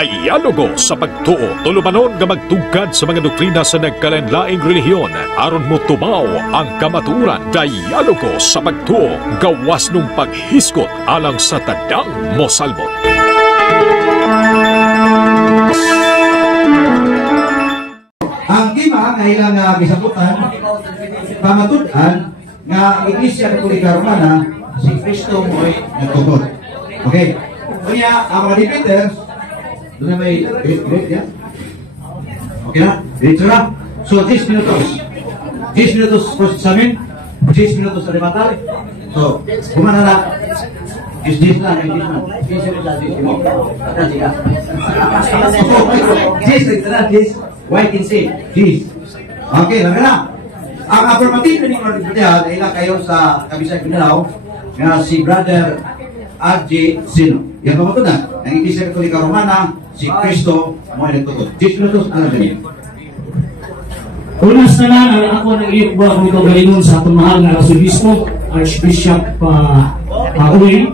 Dialogo sa pagtuo, tulumanon nga magtugkad sa mga doktrina sa nagkalain-laing relihiyon aron mo tumaw ang kamatuoran. Dialogo sa pagtuo, gawas nung paghiskot alang sa tadang mosalbot. Ang tema nga ilang gisabutan, pamatud-an nga Iglesia Katolika Romana si Kristo mo'y nagtugot. Okay. Kanya ang mga debaters, doon na may great, yeah? Okay na? Dito na? So, 10 minutos. 10 minutos po sa amin. 10 minutos sa debatal. So, kumana na. 10 na, 10 na. 10 na, 10 na. 10. White and say, 10. Okay, lang na. Ang affirmative ni Maribel ay ilang kayo sa Kabisay Pinalaw nga si Brother R.J. Sino. Yan pa matunan. Ang Iglesia Katolika Romana, si Kristo mo'y nagtugot. 10 minutos na lang. Unas na lang, ako nag-iip ba kung ito galingon sa atong mahal na Arsobispo, Archbishop Uy.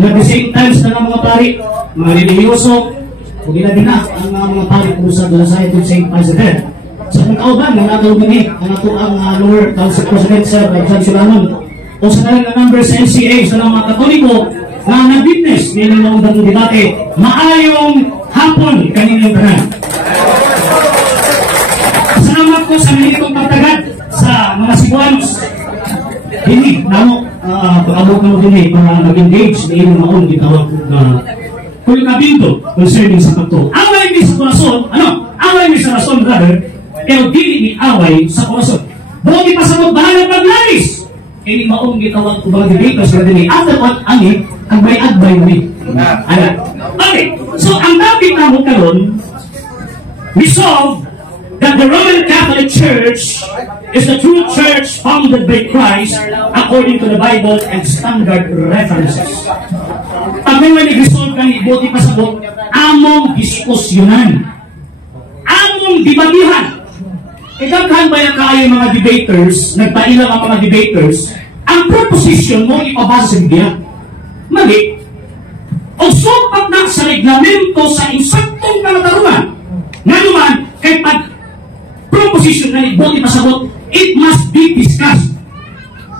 At the same time, sa mga pari, mga religyoso, kung ilabi na ang mga pari kung sa Dalasay itong St. President. Sa mga kauban, ang natawag ni, ang ito ang lower council president, Sir John Sulanon. O sa nalang na number sa NCA, sa mga Katoliko, na nag-witness, nilang mga udang debate, maayong hapon kaninang tanan. Salamat ko sa militong pagtagad sa mga Cebuanos. Hindi, namo, pag-abot na mo din para mag-engage na ilang maon gitawag na kulikabindo concerning sa pagto. Away mi sa korason, away mi sa rason, brother, pero dili ni away sa korason. Buong ipasabot bahalang paglalis. Ini maong gitawag ko mga debaters na din after what ani ang may adbay ni. Okay, so ang topic na mo karon, resolve that the Roman Catholic Church is the true church founded by Christ according to the Bible and standard references. Pag may resolve ka ni Boti pasabot, among diskusyonan, among dibatihan. Idaghan ba yung kayo mga debaters, nagpailang ang mga debaters, ang proposition mo ipabasa sa Biblia? Mali. O supat na sa reglamento sa insaktong kalataruan. Nga naman, kay pag proposition na ibon ipasabot, it must be discussed.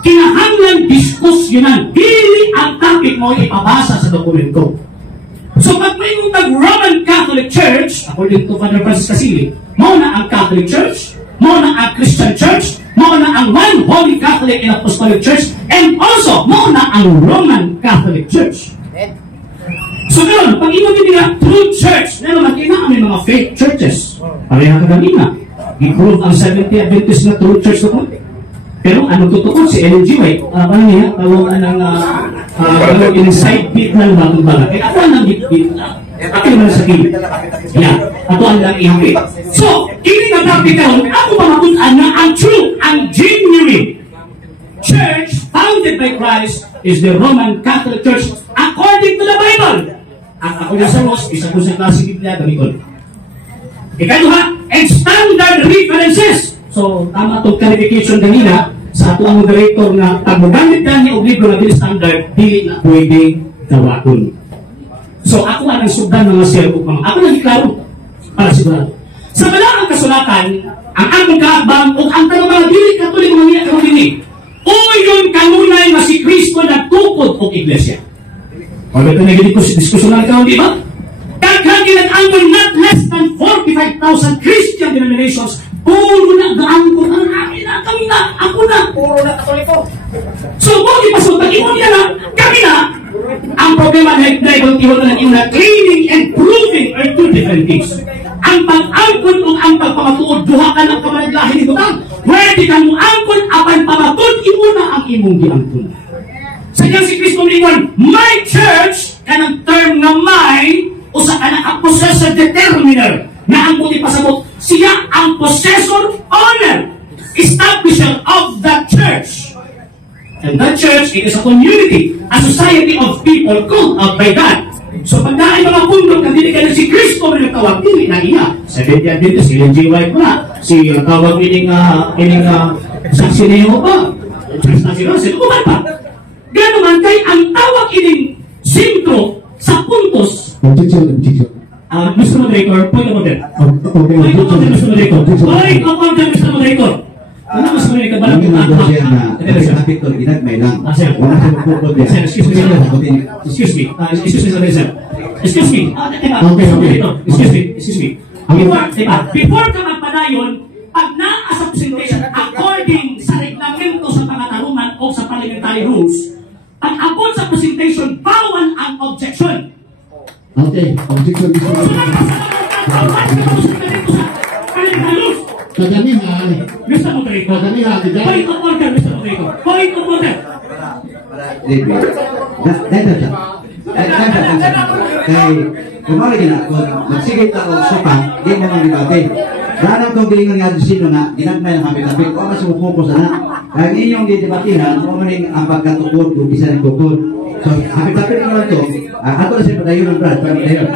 Kinahanglan diskusyonan. Dili ang topic mo ipabasa sa dokumento. So pag may Roman Catholic Church, according to Father Francis Casili, mo na ang Catholic Church, mo na ang Christian Church, mo na ang One Holy Catholic and Apostolic Church, and also mo na ang Roman Catholic Church. So ganoon, pag ino nila true church, na naman kailangan mga fake churches. Pareha ka ganina. I-prove ang Seventh-day Adventist na true church na. Pero ano totoo si Ellen G. White, parang niya, tawag ng side beat ng bagong baga. Kaya ako ang beat na. Ako naman sa kilid. Yeah, ako ang nag-iwi. So, ini nga topic karon, ako mamakunan na ang true, ang genuine church founded by Christ is the Roman Catholic Church according to the Bible. At ako na sa Ross, isa ko sa klase Biblia, gamikon. Ikaduha, and standard references. So, tama itong clarification kanina sa ato ang moderator na pag magamit ka ni og libro na dili standard, dili na pwede tawakon. So, ako ang sugdan ng mga servo ko. Ako nang iklaro para sigurado. Sa malaking kasulatan, ang akong kaabang o ang tanong mga dili katuloy mga niya karumini, o yun kanunay na si Kristo nagtukod o iglesia. Pag ito nag-diskusyonan ka, di ba? Daghan ginag-angkol not less than 45,000 Christian denominations. Puro na gaangkol ang akin na, kami na, ako na. Puro na Katoliko. So, kung ipasutan, imo niya na, kami na. Ang problema na iwag na yung claiming and proving are two different things. Ang pag-angkol o ang pagpamatuod, duha ka ng kamalaglahin ni Butang. Pwede ka mong angkol, apan pamatuod, imo na ang imong giangkol. Sa diyang si Kristo Mlingon, my church, kanang term na my, o sa kanang ang possessor determiner, na ang puti pasabot, siya ang possessor owner, establisher of the church. And that church, it is a community, a society of people called out by God. So pag na ay mga pundok na dinigyan si Kristo na nagtawag, dili na iya. Seventh-day Adventist, si Ellen G. White na, si tawag ining saksi na yung pa, church na sila, sinukuman pa. Gano'n man kay ang tawag ining sentro sa puntos. Mr. Moderator, point of order. Point of order, Mr. Moderator. Point of order, Mr. Moderator. Ano Mr. Moderator? Ang ginagawa siya na kapitol, ginagmay lang. Wala siya magpupod yan. Sir, excuse me, sir. Excuse me, sir. Excuse me. Excuse me. Before ka magpadayon, pag naa sa presentation, according sa reglamento sa pangatarungan o sa parliamentary rules, pag abot sa presentation, bawal ang objection. Okay, objection is kagamihan. Mr. Moderator. Kagamihan. Point of order, Mr. Moderator. Point of order. Kay kumari na kung magsigit ako supang, di mo nang dibate. Danang kong gilingon nga sino na ginagmay ng kapit-kapit, kung mas umupo sa na. Kaya inyong didibatihan, kung maning ang pagkatukod, kung isa ng tukod. So, kapit-kapit naman ito, ato na siya patayon ng Brad, patayon.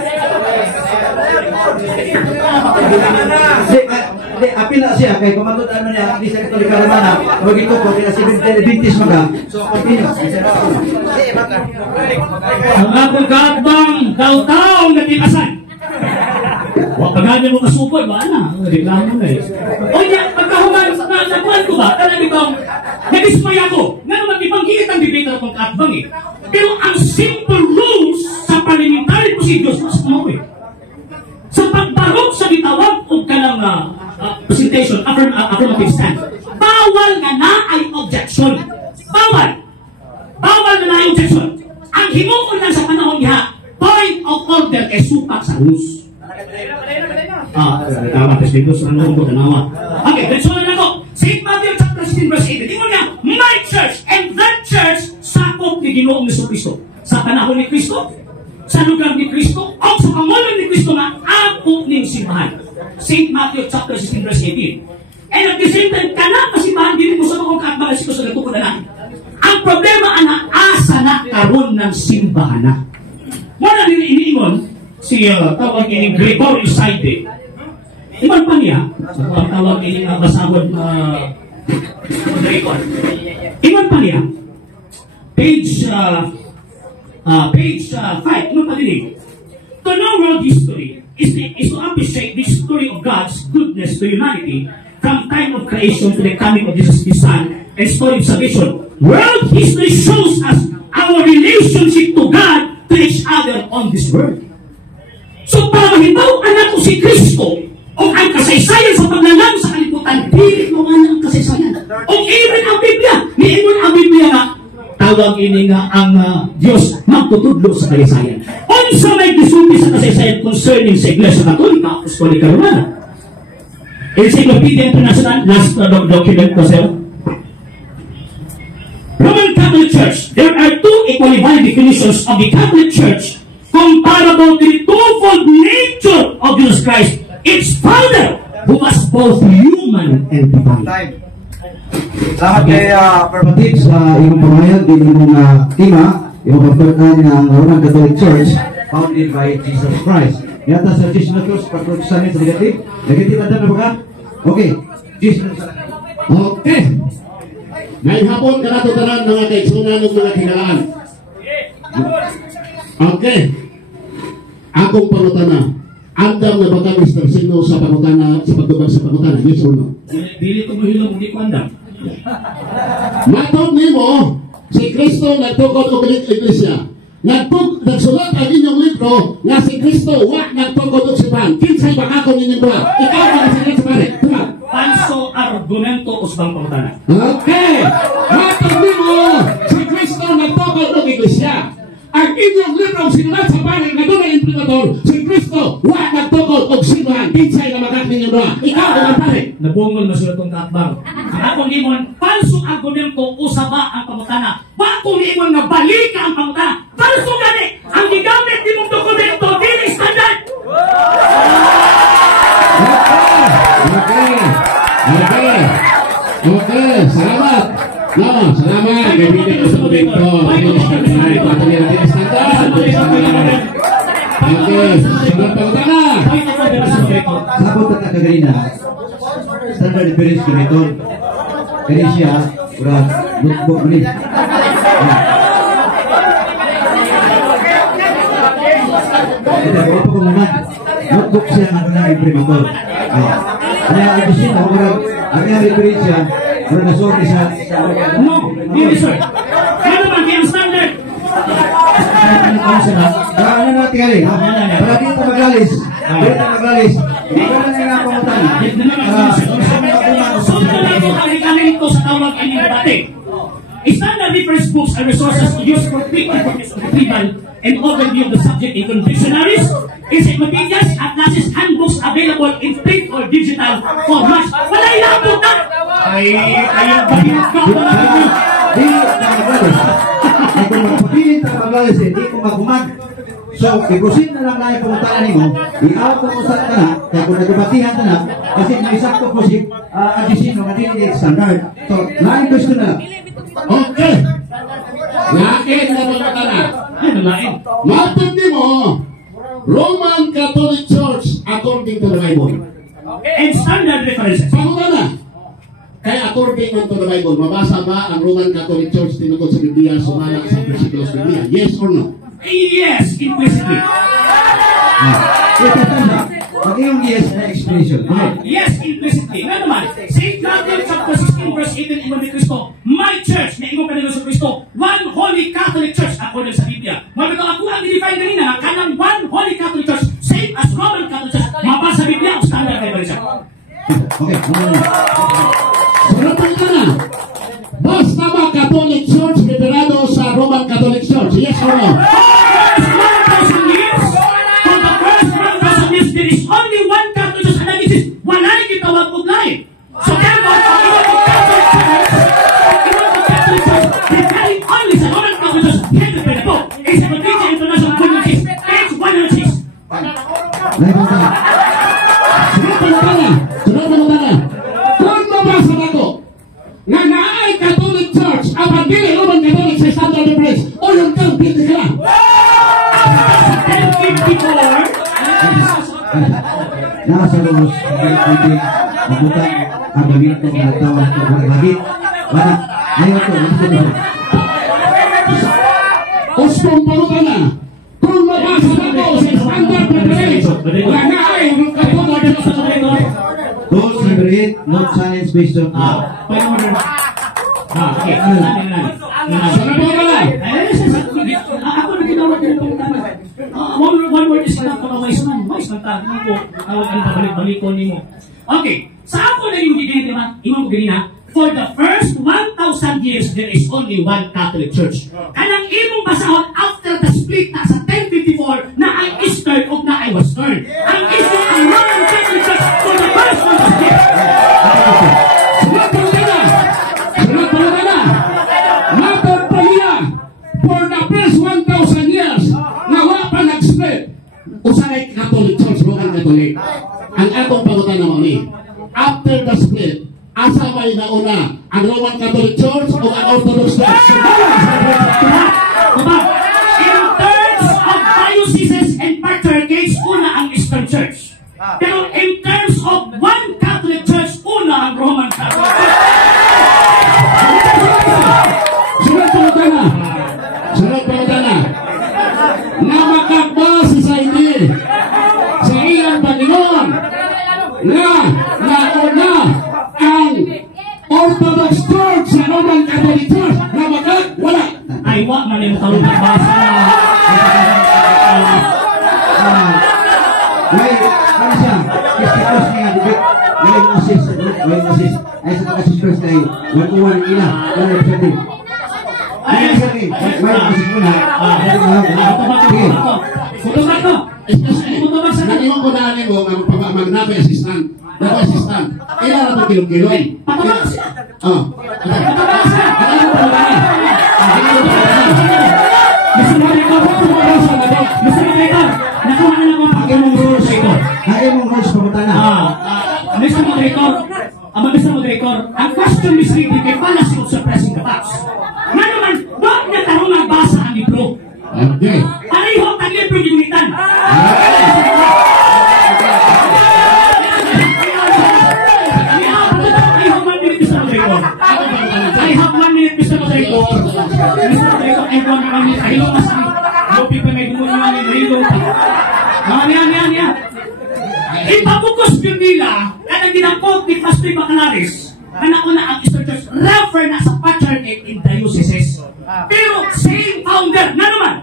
Hindi, apil na siya, kaya kumatutan mo niya, hindi siya ito ni Karamana, huwag ito po, kaya 7-20 maga. So, continue. Ang akong kaabang, taw-taw, natikasan. Huwag pagkanya mo kasupod, ba na? Reklamo na eh. O yan, pagkahuman, nakuhan ko ba? Talagang itong, nag-dismay ako. Nga naman, ibanggilit ang debate na itong kaabang eh. Pero ang simple rules sa parliamentary procedures, mas mo eh. Sa pagbarok sa bitawag o kanang presentation, affirmative stand, bawal nga na ay objection. Bawal. Bawal na na ay objection. Ang himuon lang sa panahon niya, point of order ay supak sa rules. Tama, Presidente, sa ano ko tanawa. Okay, let's go na ako. St. Matthew chapter 16 verse 8. Tingnan niya, my church and that church sakop ni Ginoong Jesucristo. Sa panahon ni Kristo, sa lugar ni Kristo, o sa pangunan ni Kristo na ako ning simbahan. St. Matthew chapter 16 verse 18. And at the same time, kana kasimbahan din mo sa mga kaagbagan si Kristo na tukod na. Ang problema ana asa na karon ng simbahan na. Wala din iniingon si tawag ini Gregory Saide. Iman pa niya, ang tawag ini basahon Gregory. Iman pa niya, page 5, iman pa din. To know world history is to appreciate the story of God's goodness to humanity from time of creation to the coming of Jesus His Son and story of salvation. World history shows us our relationship to God to each other on this world. So para mahibaw anak ko si Kristo o ang kasaysayan sa paglalang sa kalibutan, pilit mo nga ang kasaysayan. O even ang Biblia, niingon ang Biblia na tawag ini nga ang Diyos magtutudlo sa kasaysayan. Unsa may gisulti sa kasaysayan concerning sa Iglesia Katolika, Apostolika Romana. Encyclopedia International, last document ko sir. Roman Catholic Church, there are two equally valid definitions of the Catholic Church comparable to the twofold nature of Jesus Christ, its founder, who was both human and divine. Salamat kay Permative sa iyong pamahayag din imong tema, iyong pagpagkaan ng Roman Catholic Church founded by Jesus Christ. Yata sa Jesus na Cruz, pagpagkusanin sa negative. Negative anda na ba ka? Okay. Jesus. Okay. Ngayong hapon ka nato tanan mga kaigsunan ng mga kinalaan. Okay. Akong pangutana. Andam na baka Mr. Sino sa pangutana, sa pagtubag sa pangutana? Yes or no? Dili ko mahilong, hindi ko andam. Matod nimo, si Kristo nagtukod og iglesia. Nagsulat ang inyong libro nga si Kristo wa nagtukod og simbahan. Kinsay bakakon ninyong duha? Ikaw ang sigat sa pare. Panso argumento usbang pangutana. Okay. Matod nimo, si Kristo nagtukod og iglesia. Ang inyong libro sinulat sa pare nga doon ay implikador, si Kristo wa nagtukod og simbahan. Kinsay na magak ninyong duha? Ikaw ang pare. Nabungol masulat tong kaakbang. Ang akong imon, falso argumento usaba ang pangutana. Wa akong imon nga balik ang pangutana. Falso gani. Ang gigamit ni mong dokumento dili standard. Okay. Salamat. No, salamat. Gamitin ko sa komento. Okay. Sunod pangutana. Sabot at nakagarina, standard difference ko nito. Kaya siya, urang, lukbok mo rin. Ito, ako pa muna. notebook siya nga na imprimatur. Kaya abisin ako marag, ang nga referensya, marag nasorti sa... No, hindi sir. Ano ba, kaya standard? Ano na tingali? Para dito maglalis. Dito maglalis. Ikaw na nga pamutan. Sunod na lang ang rekamend ko sa tawag ay debate. Standard reference books and resources used for quick information retrieval and overview of the subject include dictionaries, encyclopedias, atlases, handbooks available in print or digital formats. Wala ilapot na! Ay, kaya bagay ka ba? Di ka maglalis. Ay kung magpapilit ka maglalis, di ko magumag. So, ikusin na lang na yung pumuntaan mo, i-out ko sa na, kaya kung nagabatihan na, kasi may sakto po si Adisino, matindi standard. So, lain gusto na. Okay. Lain na mga kana. Ano lain? Matundi mo, Roman Catholic Church according to the Bible. And standard references. Pangunan na. Kaya according to the Bible, mabasa ba ang Roman Catholic Church tinukod sa Biblia sumala sa versikulos sa Biblia? Yes or no? Yes, implicitly. Pag yung yes na explanation. Yes, implicitly. Nga naman, St. Matthew chapter 16 verse 18 ingon ni Cristo, my church, na ingon kanila sa Cristo, one holy Catholic church according sa Biblia. Mabito ako ang i-define kanina, kanang one holy Catholic church, same as Roman Catholic church, mabasa sa Biblia ang standard revelation. Okay, Sarap ka na. Basta ba Catholic Church liberado sa Roman Catholic Church? Yes or no? For the first 1,000 years, there is only one Catholic church and that is walay gitawag og lain. So therefore, if you want the Catholic church, referring only sa Roman Catholic church, headed by the Pope, is a Latin International Communities, page 106. Sunod na. Kung mabasa na ko, nga naay Catholic Church, ang pagdili Roman Catholic sa standard reference, o yung kang piti ka. 1054. nasa lubos, pwede mabutan ang gawin ko ng tawag ko ng hagit. Para, ayaw ko, gusto ko. Uspong paruta na, kung mabasa na ko sa standard reference, nga naay Catholic Church sa standard. Those liberate, not silence based on Okay. Sunod na lang. Ako na ginawa din ang pagkakama. One word is enough para wise man. Wise man ta. Hindi ko tawag ang pabalik-balikon ni mo. Okay. Sa ako na yung gigay, di ba? Imam ganina, for the first 1,000 years, there is only one Catholic Church. Kanang imong basahon after the split na sa 1054 na ang Eastern o na ay Western. Ang Eastern ang Roman Catholic Church for the first 1,000 years. For the first 1,000 years, nawa pa nag-split. Usanay Catholic Church, Roman Catholic. Ang atong pangutan naman ni, after the split, asa may nauna, ang Roman Catholic Church o ang Orthodox Church? In terms of dioceses and patriarchates, una ang Eastern Church. Pero in terms of one Catholic Church, una ang Roman Catholic Church. Sunod pangutan na. Na makakba society sa iyang Panginoon na nauna ang Orthodox Church sa Roman Catholic Church na wala. Ay, wak man yung tarong nagbasa. Wait, ano siya? Kistikos niya, di ba? Wait, Moses. Ay, sa pagkasustos kayo. Wakuhan ina. Wala yung sabi. Ay, sabi. Wait, Moses muna. Sige. Sutubat ko. Sutubat sa Nakiwan ko na mo ang magnapay assistant. Dapat assistant. Kailangan ito kilong-kilong. Patabak siya. Patabak siya. Mr. Moderator, Mr. Moderator, nakuha na lang ang pag-imong rules ito. Ayaw mong rules pamunta na. Mr. Moderator, ang question misleading kay fallacy of suppressing the facts. Nga naman, wag na tarong nagbasa ang libro. Okay. Pareho ang libro gimitan. I have 1 minute, Mr. Moderator. Mr. Moderator, I want 1 minute. I don't ask you. No people may do money. Yan. issue nila, kanang ginangkot ni Pastor Bacalaris, kanang una ang Eastern Church, refer na sa patronage in dioceses. Pero same founder na naman,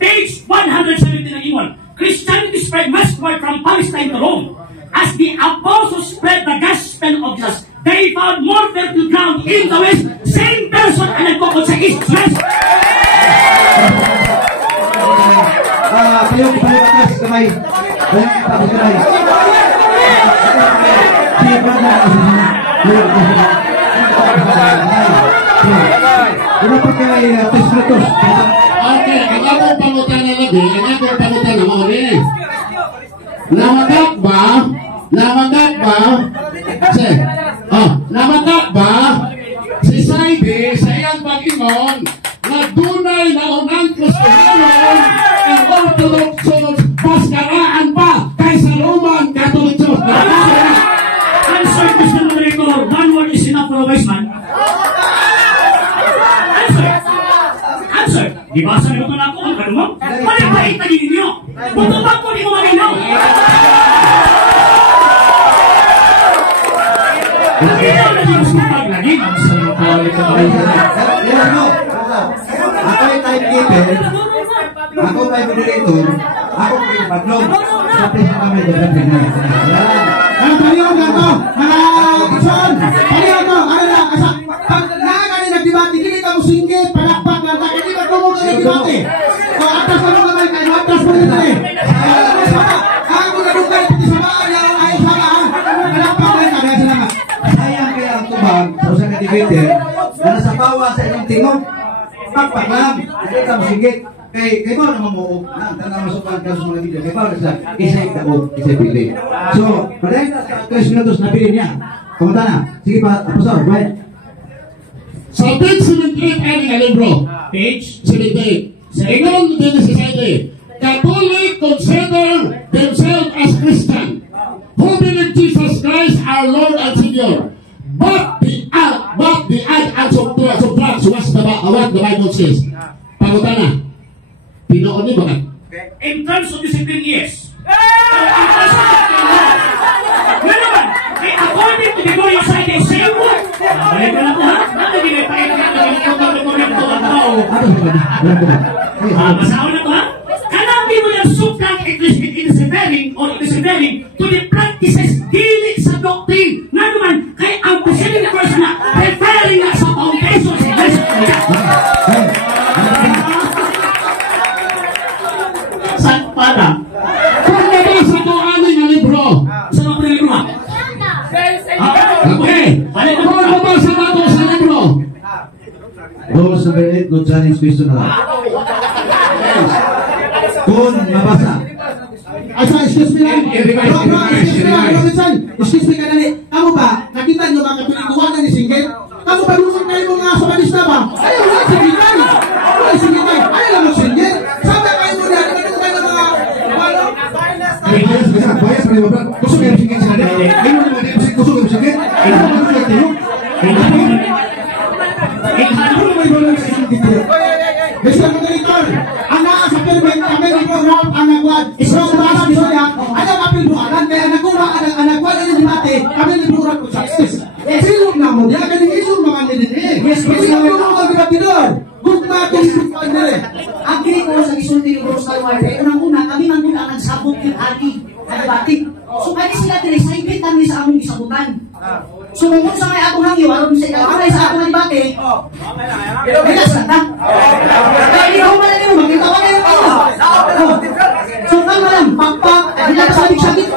page 170 ng ingon, Christianity spread westward from Palestine to Rome. As the apostles spread the gospel of Jesus, they found more fertile ground in the west. Same person ang nagkukod sa east west. Payong atas kamay. Payong atas kamay. Okay, ang akong pangutana lagi, ang akong pangutana mo rin. Namagat ba, si Saidi sa iyang pag-ingon, na dunay na unang Kristohanon ang Orthodox Church, baskaraan pa kaysa Roman Catholic Church. Answer, Mr. Moderator, one word is enough for a wise man. Answer. Di ba sa nito na ako ang ano mo? Palipait na ninyo. Butubag ko di mo malinaw. Malinaw na yung sumag lagi. Ang sarang kawalit na Ako ay timekeeper. Ako ay moderator. Ako ay patlong. Sabi sa kami dapat tingnan. Ano paliwan ka to? Mga kason. Paliwan to. Ano na? Pag nakakani nagdibati, hindi ka mo singgit. Palakpak lang. Hindi ba tumuto nagdibati? O atas na mo naman kayo. Atas mo nito eh. Ako na dugay. Pati sa baan. Ayaw sama. Palakpak lang kami. Salamat. Sayang kaya ang tubag sa usang katibitin na nasa bawa sa inyong tingog. Pakpak lang. Hindi ka mo singgit. Kay ba naman mo tanda masukan ka sa mga video kay ba sa isay tako isay pili. So, pwede na sa 3 minutos na pili niya. Kumunta na. Sige pa, Pastor, go ahead. Sa page 78 ay nga libro. page. 78. Ingon din si Saidi, Catholic consider themselves as Christian, who believe Jesus Christ our Lord and Savior. But the add and subtract what the Bible says. Pangutana. Pinoon ni ba? In terms of discipline, yes. In terms of discipline, no naman. According to the Glorious Side, they say what? Balik ka na po, ha? Ano ginipahit na Masaon na to, ha? Kanabi mo yung subtract in to the practices dili sa doctrine. Nga naman, kay ang preceding verse na referring na sa foundation sa Iglesia. Para. Kung nabasa ko aning ang libro. Saan ako libro ha? Okay. Kung nabasa ko sa libro. Rose number 8, Lord Johnny's question na lang. Kung mabasa. Excuse me lang. Excuse me ka na ni. Kamu ba? Nakita nyo mga kapilikuan na ni Singgit? Kamu ba lukot kayo mga sa balista ba? Ayaw lang Singgit. Wala Singgit. Ayaw lang Singgit. Sabi kayo mo na. Bayas pa rin ba? Gusto mo yung singin sila din? Ayun mo naman din. Gusto mo yung singin? Ayun mo naman yung tiyo? Ayun mo naman yung singin? Mr. Moderator, ang naa sa permit, kami ng program, ang nagwad, isang oras ni Soya, ayaw kapil buwalan, kaya nagkuha, ang nagwad ang debate, kami ng program ko success. Silong na mo, diya ka ng isong mga nilin. Yes, please. Hindi yung mga debatidor. Gugma kong supan nila. Ang kinikuha sa isulti ng Gross Calwarte, unang-una, kami man muna ang nagsabog yung ati, ang batik. So, kaya sila din, sa ipit kami sa among isabutan. So, kung sa may akong hangyo, alam sa ikaw, sa akong debate, bilas na ta. Kaya hindi ako malali mo, magkitawa kayo kayo. So, kang malam, pakpak, hindi ka sabik-sabik.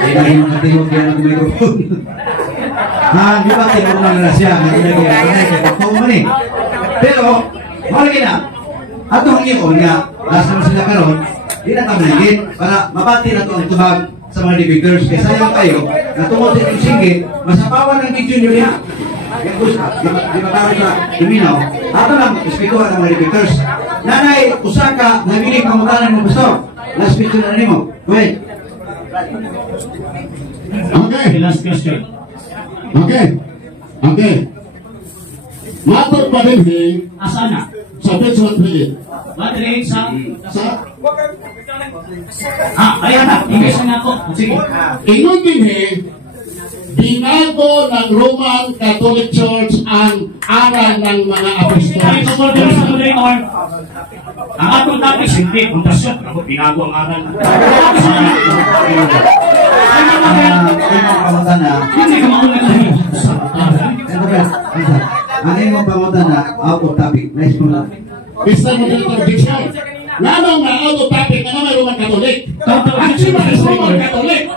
Hindi na yung makatiyog yan ang microphone. Di ba tingin mo na siya? Pero, malaki na. At ang iyon nga, last naman sila karon, di na kami nagin para mabati na ito ang tubag sa mga debaters. Kaya sayang kayo, na tungkol sa itong singgit, masapawan ng video nyo niya. Yung gusto, di matawag na luminaw. Ato lang, ispikuhan ng mga debaters. Nanay, usaka, nabiling kamutanan mo gusto. Last picture na nimo. Wait. Okay. Last question. Okay. Matot pa din Asana. sa page 138. Madre sa... Sa Ayan na, ingresan na ako. Sige. Ingon din binago ng Roman Catholic Church ang aral ng mga apostol. Ay, supporter sa moderator. Ang atong topic, hindi, pundasyon. Ako, binago ang aral. Hindi ka mauna na rin. Ano yung pangutan na out of topic? Nice mo lang. Mr. Moderator Dixon, lamang na out of topic na naman Roman Catholic. Actually, is Roman Catholic.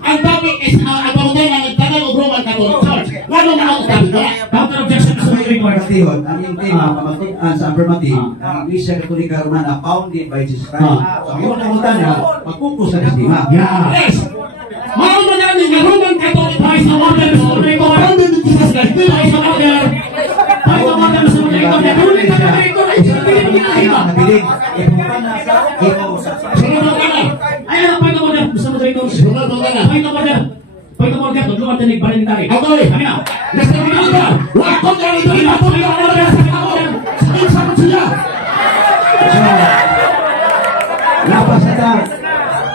Ang topic is ang pangutan na nagtanong ng Roman Catholic Church. Lamang na out of topic na. Counter objection sa moderator. Katihon, ang yung tema, pamatutan sa affirmative, ang Iglesia Katolika Romana founded by Jesus Christ. So, yung pangutan na, magpupus sa tema. Yes! Mauna namin na Roman Catholic Vice sa order sa moderator. founded in Jesus Christ. Vice sa order. Vice sa order sa moderator. Natuloy ka na moderator. Ay, sabihin mo na iba. Nabiling, ipupan na sa Sunod ka na. Ayan, point of order sa moderator. Sunod ka na. Point of order. Point of order. Magluman tanig voluntary. Okay. Kami na. Nasa mga wakon na ito rin ako ng order sa kapon. Sa siya. lapas na ta.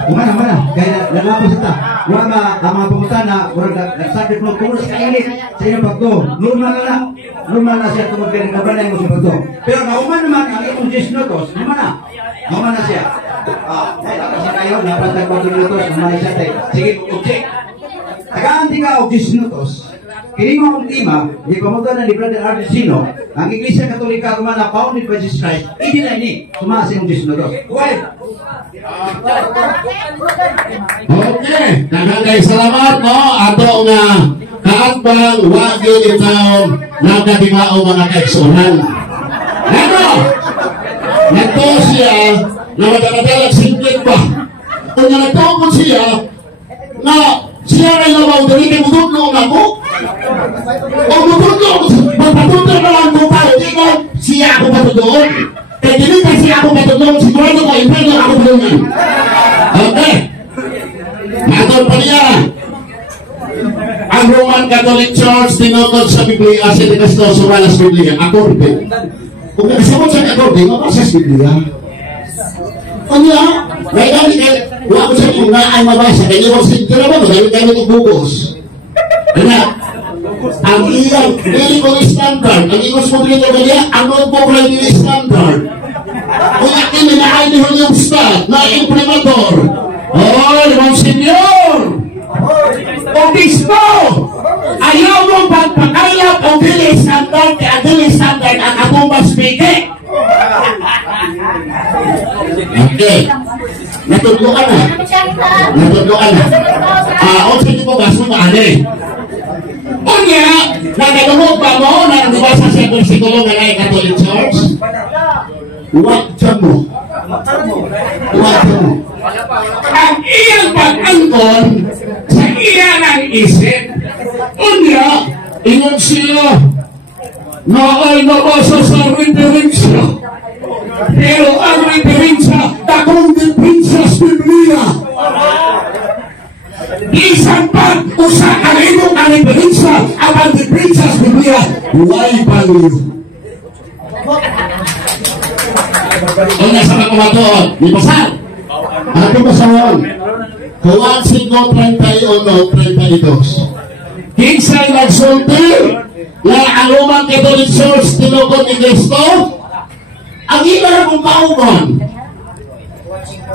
Umana. Kaya lalapas na ta. Wala ang mga pamutan na nagsabit mo tungkol sa kainit sa inyong pagto. Normal na siya tungkol kayo nabalay mo sa pagto. Pero nauman naman ang itong 10 minutos. Nauman na siya. Kasi kayo, dapat ng 4 minutos. Nauman na siya. Sige, check. Tagaan di ka og 10 minutos. Kini mo akong tema, di pamutan na ni Brother Artesino, ang Iglesia Katolika Romana founded by Jesus Christ, hindi na ini, tumaas yung 10 minutos. Well, Okay, kagagay salamat no ato nga kaatbang wagi itaw nagdadingao mga kaigsunan. Nato siya na madadalag singkit ba? Kung nagtawag siya na siya ay nabaw dali kay mududlo na mo. O mududlo, magpatudlo na lang mo pa, hindi ko siya ako patudloon. Kaya dili ka siya ako patudloon, sigurado ko, impel na ako patudloon. Okay. Atol pa niya. Ang Roman Catholic Church tinukod sa Biblia sa Dikasto sumala sa Biblia. Akorde. Kung nagsamot sa akorde, mabasa sa Biblia. Kanya, may dali kayo, wala ko sa inyo na ay mabasa. Kaya yung sigura ba, dahil kayo itubugos. Kaya, ang iyang biblical standard, ang ikos mo dito kanya, ang non-popular standard. Kung akin ninaay ni William Scott na imprimatur. Hoy, Monsignor! Obispo! Ayaw mong pagpakayap o dili standard kaya dili standard ang akong maspike. Okay. Natudloan na. O sige po, baso maali. Unya, nagagawag pa mo na nabasa sa versikulo ng ay Catholic Church? Huwag dyan mo. Ang iyang pag-angkon sa iyang ang isip. Unya, ingon sila na ay nabasa sa referensya. Pero ang referensya, takong depensa sa Biblia. Isang pag usa kanino ang referensya at ang depensa sa Biblia, why value? O nasa pagkumatoon, di pasal. Ano pasal? Juan 5:31-32. Kinsay nagsulti na ang Roman Catholic Church tinukod ni Cristo, ang ilang mong pauman,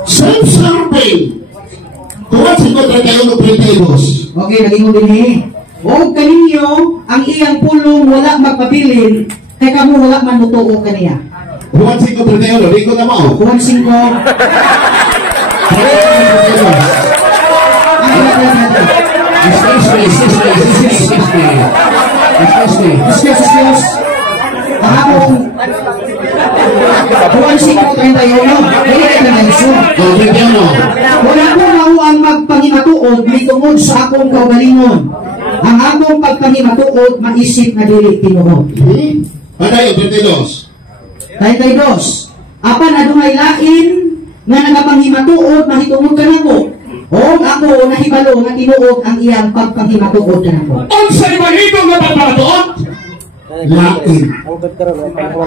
self-serving. Juan 5:31-32. Okay, nag-ingon din eh. O kaninyo, ang iyang pulong wala magpabilin, kay kamo wala man mutuo kaniya. Juan 5:31, lingkod na mo. Juan 5. Excuse. Ang Juan 5:31, dili na naiso. Wala ko mao ang magpangimatuod mitungod sa akong kaugalingon. Ang akong pagpangimatuod maisip na dili tinuod. Patay, 32. Tay dos. Apan adunay lain nga nagapanghimatuod mahitungod kanako. O ako nahibalo nga tinuod ang iyang pagpanghimatuod kanako. Unsay mahitong nga pagpapatuod? Lain.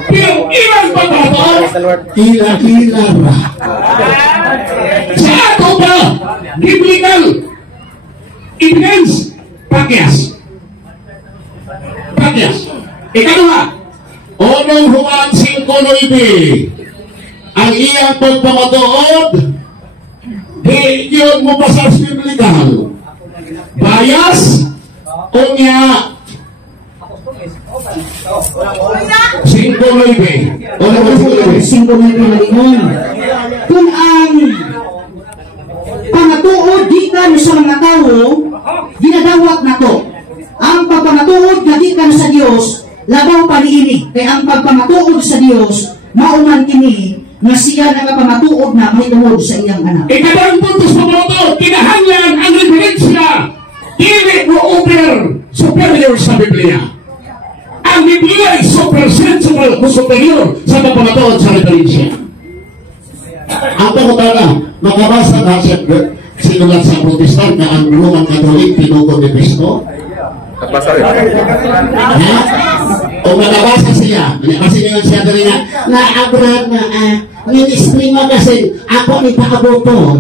Pero ilang pagpapatuod? Ila-ila ra. biblical evidence, pakyas. Pakyas. Ikaduha, Unong Juan 5:9, ang iyang pagpamatuod, di yun mo pa sa biblical. Bias, o niya, 5:9. Unong Juan 5:9. 5:9 malingon. Kung ang pangatuod gikan sa mga tao, ginadawat nato. Ang pagpamatuod nga gikan sa Dios, labaw pa niini. Kaya ang pagpamatuod sa Dios, mauman kini nga siya nagapamatuod na may tungod sa iyang anak. Ikadang punto sa pamatuod, kinahanglan ang referensya. Dili mo over superior sa Biblia. Ang Biblia ay superior sa pagpamatuod sa referensya. Ang pagkutala, makabasa na siya sinulat sa Protestant na ang Roman Catholic tinukod ni Cristo. O makabasa siya, kasi ngayon siya dali na Abraham na ministry mo kasi ako ni paaboton.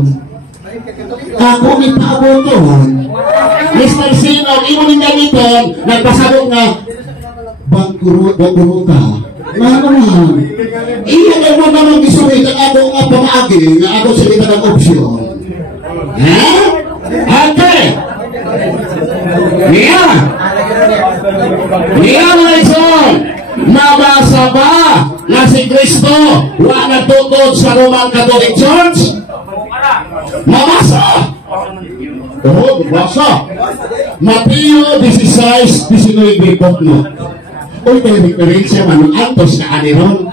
Mr. Sinon, imo ning gamiton, nagpasabot nga bagkuro ka. Manaman. Iya na mo naman gisulit ang ako nga pamaagi nga ako silita ng opsyon. Ha? Okay. Niya Maison, mabasa ba na si Cristo wa nagtutod sa Roman Catholic Church? Mabasa. Oo, basa. Mateo 16:19 no. Uy, may referensya man antos ka aniron.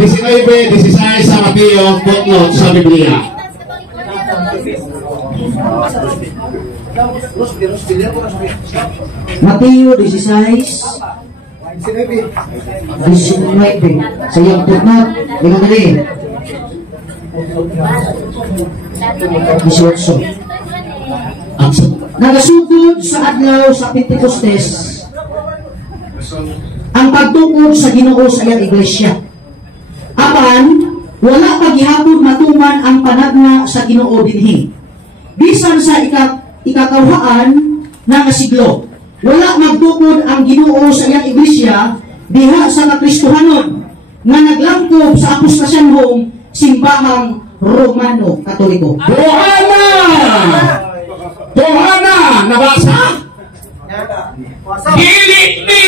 19:16 sa Mateo footnote sa Biblia. Mateo 16:19 sa iyang footnote. Ikaw dali. 18. Nagasugod sa adlaw sa Pentecostes ang pagtukod sa Ginoo sa iyang iglesia. Apan, wala pagihapon matuman ang panagna sa Ginoo dinhi. Bisan sa ikakawhaan na siglo, wala magtukod ang Ginoo sa iyang iglesia diha sa Kakristohanon nga naglangkob sa apostasyonhong simbahang Romano Katoliko. Tuhana, nabasa? Dili ni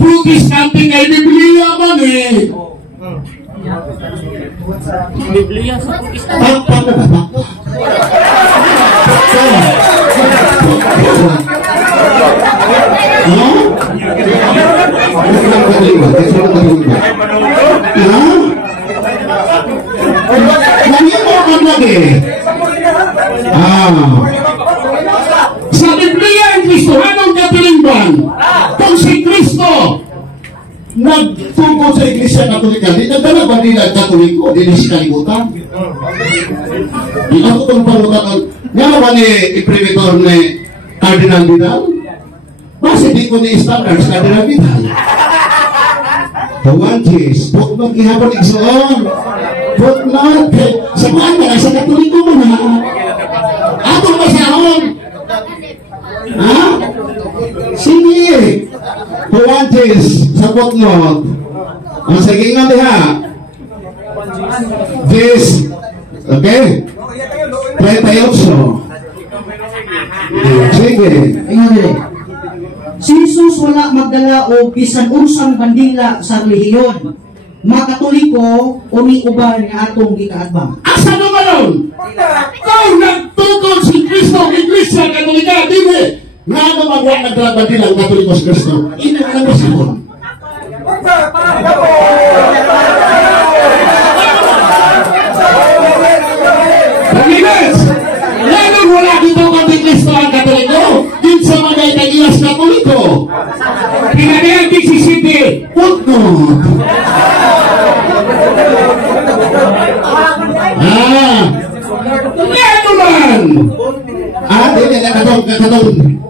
Protestante kay Biblia man eh. Biblia sa Protestante. Sa Biblia ang Kristohanong Katolikban, kung si Kristo nagtungkol sa Iglesia Katolika, di nagdala ba nila ang Katoliko? Di na si kalimutan? Di ako itong pangutan. Nga ba ni Imprimatur ni Cardinal Vidal? Basta di ko ni standards Cardinal Vidal. Tawantis, put mag-ihapon igsoon. Put not. Sa maan ba? Sa Katoliko mo na. Atong masahon. Ha? Sige. Tawantis, sa putnot. Ang sige nga diha. This, okay? 38. Sige. Ingon dili. Si Jesus wala magdala o bisan unsang bandila sa relihiyon. Mga Katoliko o ni uban nga atong gikaadbang. Asa naman nun? Kung nagtukod si Kristo ang Iglesia Katolika, dili. Nga naman wala nagdala nila ang Katoliko si Kristo. Ina ka na sahon. Pagkinas, lalong wala dito kang Kristo ang Katoliko. Din sa mga itagilas Katoliko. Pinagayang 17. Footnote. Ngayon man! Hindi na katong.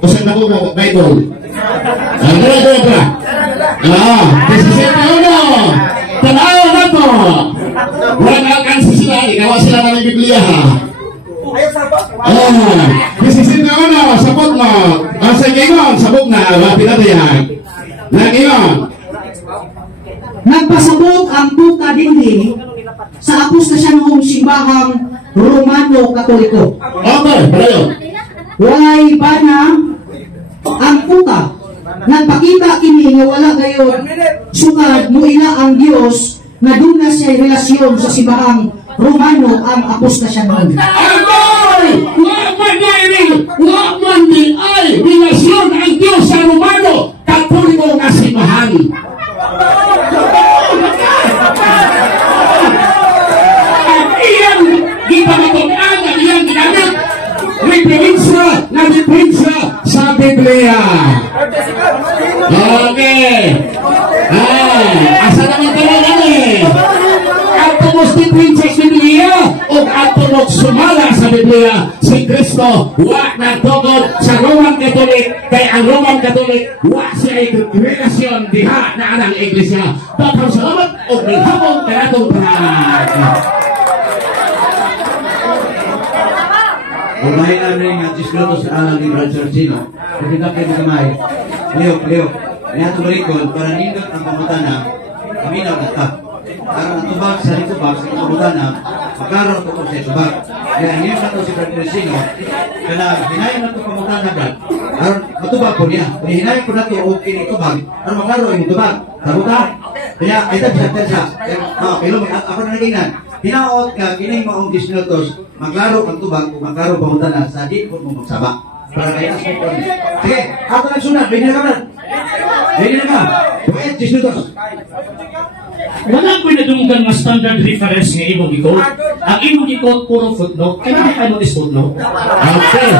Usan na ko mo, Bible. Dra. 17 uno. Tanaw na to. Wala kang sila. Ikaw sila ng Biblia ha. Bisisin na ano, sabot mo. Sa ingon, sabot na, wapin na yan. Nag-ingon. Nagpasabot ang tuta din sa apos na siya noong simbahang Romano Katoliko. Okay, palayo. Walay ba na ang tuta? Nagpakita kini nga wala gayon sukad muila ang Dios na doon na siya relasyon sa simbahang Romano ang apos na siya noon. Agay! Wag man din ay relasyon ang Diyos sa Romano Katoliko nga simbahan. At iyang gipamatunan at iyang ginamit na diferensya sa Biblia. Okay. Asa naman talaga eh. At tumos diferensya sa Biblia o at tumos sumala sa Biblia si Kristo wa nagtugod sa Roman Catholic kay ang Roman Catholic wa siya relasyon diha na anang iglesia. Daghang salamat o bilhamon kanatong tanan. Umahin namin nga 10 minutos sa alang ni Brad Churchino. Kasi na kayo kamay. Leo. Kaya tumalikod para nindot ang pamutana. Kaminaw na ta. Para ang tubag sa litubag sa pamutana. Magkaroon ito sa tubag. Kaya ngayon na ito si Brad Churchino. Kaya hinayin na ito pamutana Brad. Aron matubag po niya. Kaya hinayin po na ito o kinitubag. Aron magkaroon yung tubag. Sabuta. Kaya ito siya. Pero ako na nagingan. Hinaot ka, kining maong 10 minutos, maglaro ang tubag, kung maglaro pamutana, sa di po mong magsaba. Para kaya sa po. Sige, ako nagsunod, ready na ka man. Ready na ka. Wait, 10 minutos. Wala ko na dumunggan nga standard reference nga imong i-quote. Ang imong i-quote puro footnote. Kaya hindi kayo notice footnote. Okay.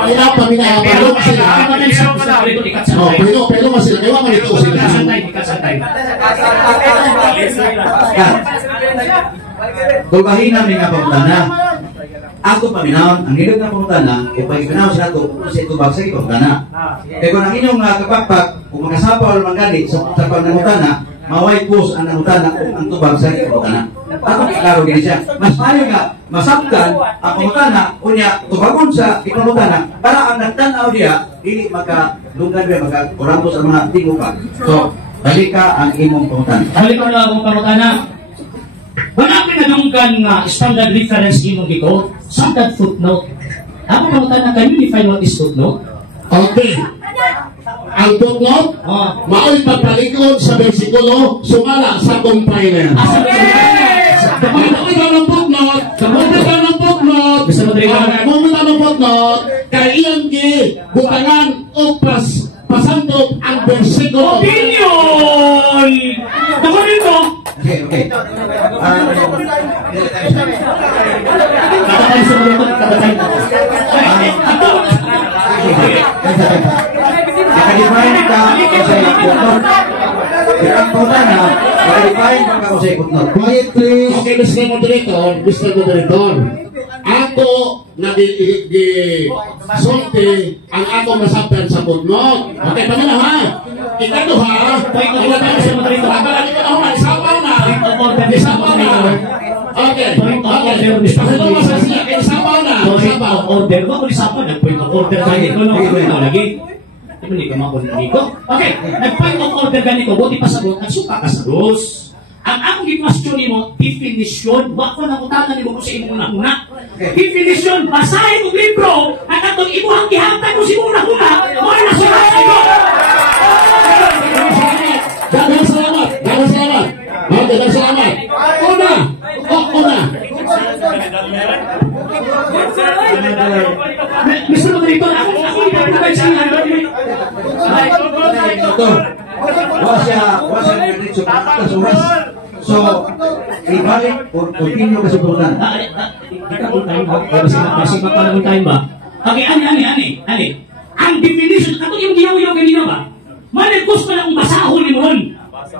Kaya pa minayapalo sila. Pero masila. Kaya man ito sila. Santay. Tulbahin namin nga pamutana. Ako paminahon, ang hilog na pamutana, e pag-ipinaw sila ito, kung sa itubag sa pamutana. E kung ang inyong kapakpak, kung magasapaw o manggalit sa pamutana, maway pus ang namutana kung ang tubag sa pamutana. Ako klaro din siya. Mas mayo nga, masabtan ang pamutana, kunya tubagon sa pamutana, para ang nagtanaw diya, hindi magkalunggan diya, magkakurantos ang mga tingupa. So, balik ka ang imong pamutana. Balik ko na akong pamutana. Wala ko nadunggan nga standard reference imong i-quote, standard footnote. Ako pamutana, can you define what is footnote? Okay. Ang footnote, mao'y pagpalikod sa bersikulo, sumala sa compiler. Pumunta ng footnote, pumunta ng footnote, kaya iyang butangan o pasantog ang bersikulo. Opinion! Ako dito! Okay. Katatay sa mga ito, katatay. Nakadefine ka sa ikutnot. Pero ang pamutana, nakadefine ka sa ikutnot. Quiet please. Okay, Mr. Moderator. Ako nag-sulti ang ako masabtan sa footnote. Okay, pamila ha? Ikado ha? Wala tayo sa Moderator. Isapaw na. Okay. Isapaw na. Order ba? Kung isapaw, nag-point of order tayo. Ikaw lagi. Hindi ka makunin ko. Okay, nag-point of order ganito. Buti pa sagot, nagsuka ka sa dos. Ang akong i-question mo, definition, wag ko na kutatan mo ko sa imong una-una. Definition, basahin mo libro, at atong imuhang gihatag mo si una-una, mga nasulat sa iyo. Dagang salamat. Okay, dagang salamat. Una. Mr. Moderator, ako ipapagay sa inyo. Ito. Wala siya nag-reach sa oras. So, ibalik o continue ka sa pamutana. Kita po tayo ba? Kasi mapalaman tayo ba? Okay, ani. Ang definition, kato yung giyaw-yaw kanina ba? Managos pa na kung basahon ni Mon.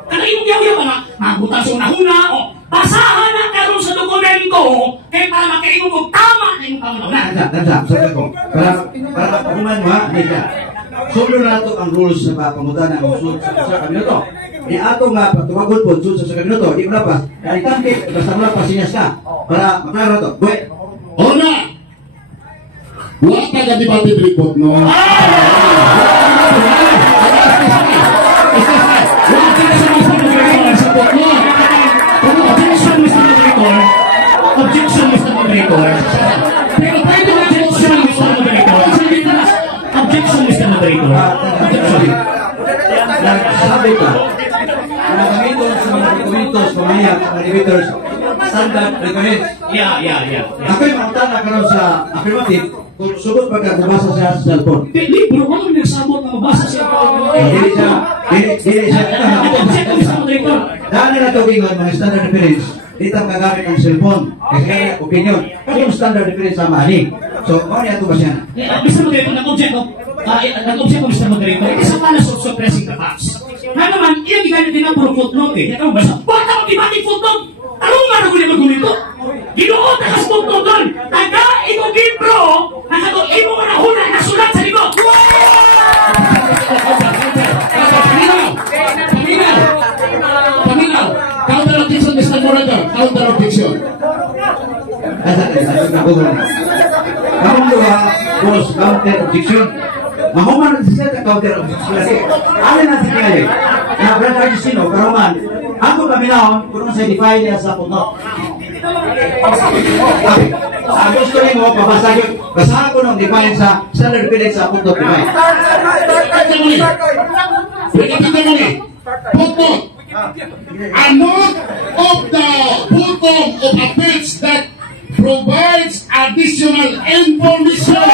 Kaya yung giyaw-yaw ba nga? Mabutas yung nahuna, o basahan na karoon sa dokumento, kaya para makaingon mo tama na yung pangalaw. Nasa, sabi ko. Para kuman mo ha, Nika. Solo na ito ang rules sa pamutana. Sa kami na ito. Ni ato nga pagtuwagod po sa minuto, di mo lapas. Kaya itampi, basta mo lapas sinyas ka. Para maklaro to. Buwe. Una, wala ka na debate report, no? Wala ka na sa mga moderator sa report, no? Objection, Mr. Moderator. Objection, Mr. Moderator. Pero pwede mo objection, Mr. Moderator. Objection, Mr. Moderator. Objection. Sabi ka, nagamiton sa mga dokumentos, pamaya, mga debaters, standard requirements. Yeah. Ako'y maunta na karoon sa affirmative kung sugod pagka nabasa siya sa cellphone. Libro, ano yung nagsabot na mabasa siya? Dili siya. Objection, Mr. Moderator. Dahil na ito gingon, mga standard reference, dito ang gagamit ng cellphone. Kasi kaya, opinion, yung standard reference sa mali. So, ano niya ito ba siya? Mr. Moderator, nag-object ko, Mr. Moderator, isang malas of suppressing the facts. Nga naman, iyan giganit din ang puro footnote eh. Kaya ba sa, baka mag-ibating footnote? Anong nga nagulit magulito? Ginoo, takas footnote doon. Taga, ito libro, nakatong imo nga nahuna na sulat sa likod. Paminaw. Counter objection, Mr. Moderator. Counter objection. Kamong dua, boss, counter objection. Mahuman na siya sa counter objection. Kasi, ano na siya kayo? Na brother Agustino, karuman, ako paminahon, kung sa define niya sa puno. Gusto niyo mo, pabasa yun. Basahan ko nung define sa standard reference sa puno. Footnote. A note of the footnote of a page that provides additional information.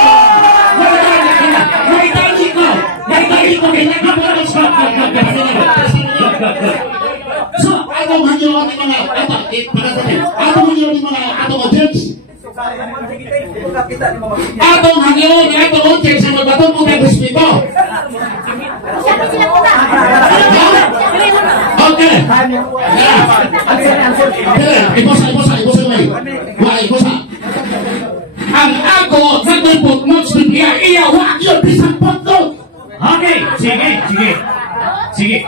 So, atong hangyon ng mga atong hangyon ng mga atong audience. Atong hangyon ng atong audience sa magbatong mo ng respeto. Okay. Ibosa. Ang ako nagpupot mo sa Biblia, iyawa yun bisang footnote. Okay, sige.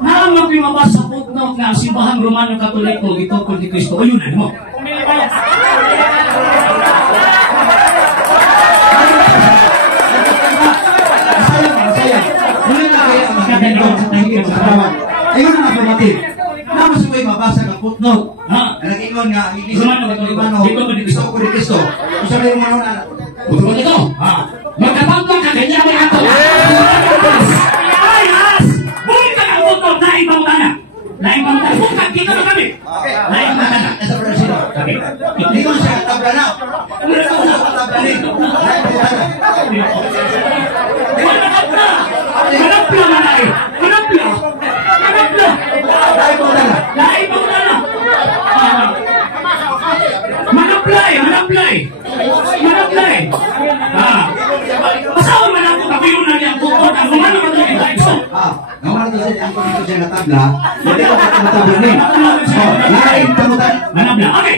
Naamang pinabasa sa footnote na ang simbahan Romano Katoliko gitungkol ni Kristo. O yun, ano mo? Masaya. Muli na kaya ang magandang sa tahigit sa katawan. Ayun ang affirmative. Namas ko'y mabasa ng footnote. Nag-ingon nga, ang ilisip Romano Katoliko, gusto ko ni Kristo. Kung sabi yung mga na, Uto nito. Magkatapang ka kanya may ato. Ayas! Bulit ka ang footnote na ibang tanah. Bukan, kita na kami. Lain tanah. Esa Brazil. Hindi ko siya tabla na. Hindi ko siya tabla na. Manapla manay. Manapla. Lain mo tanah. Manaplay. Masawa man ako kapiyunan niya ang bukod. Ang Romano Katoliko ito. Ngawan ito siya na tabla. Hindi ko tabla ni. Lain pamutan. Manapla. Okay.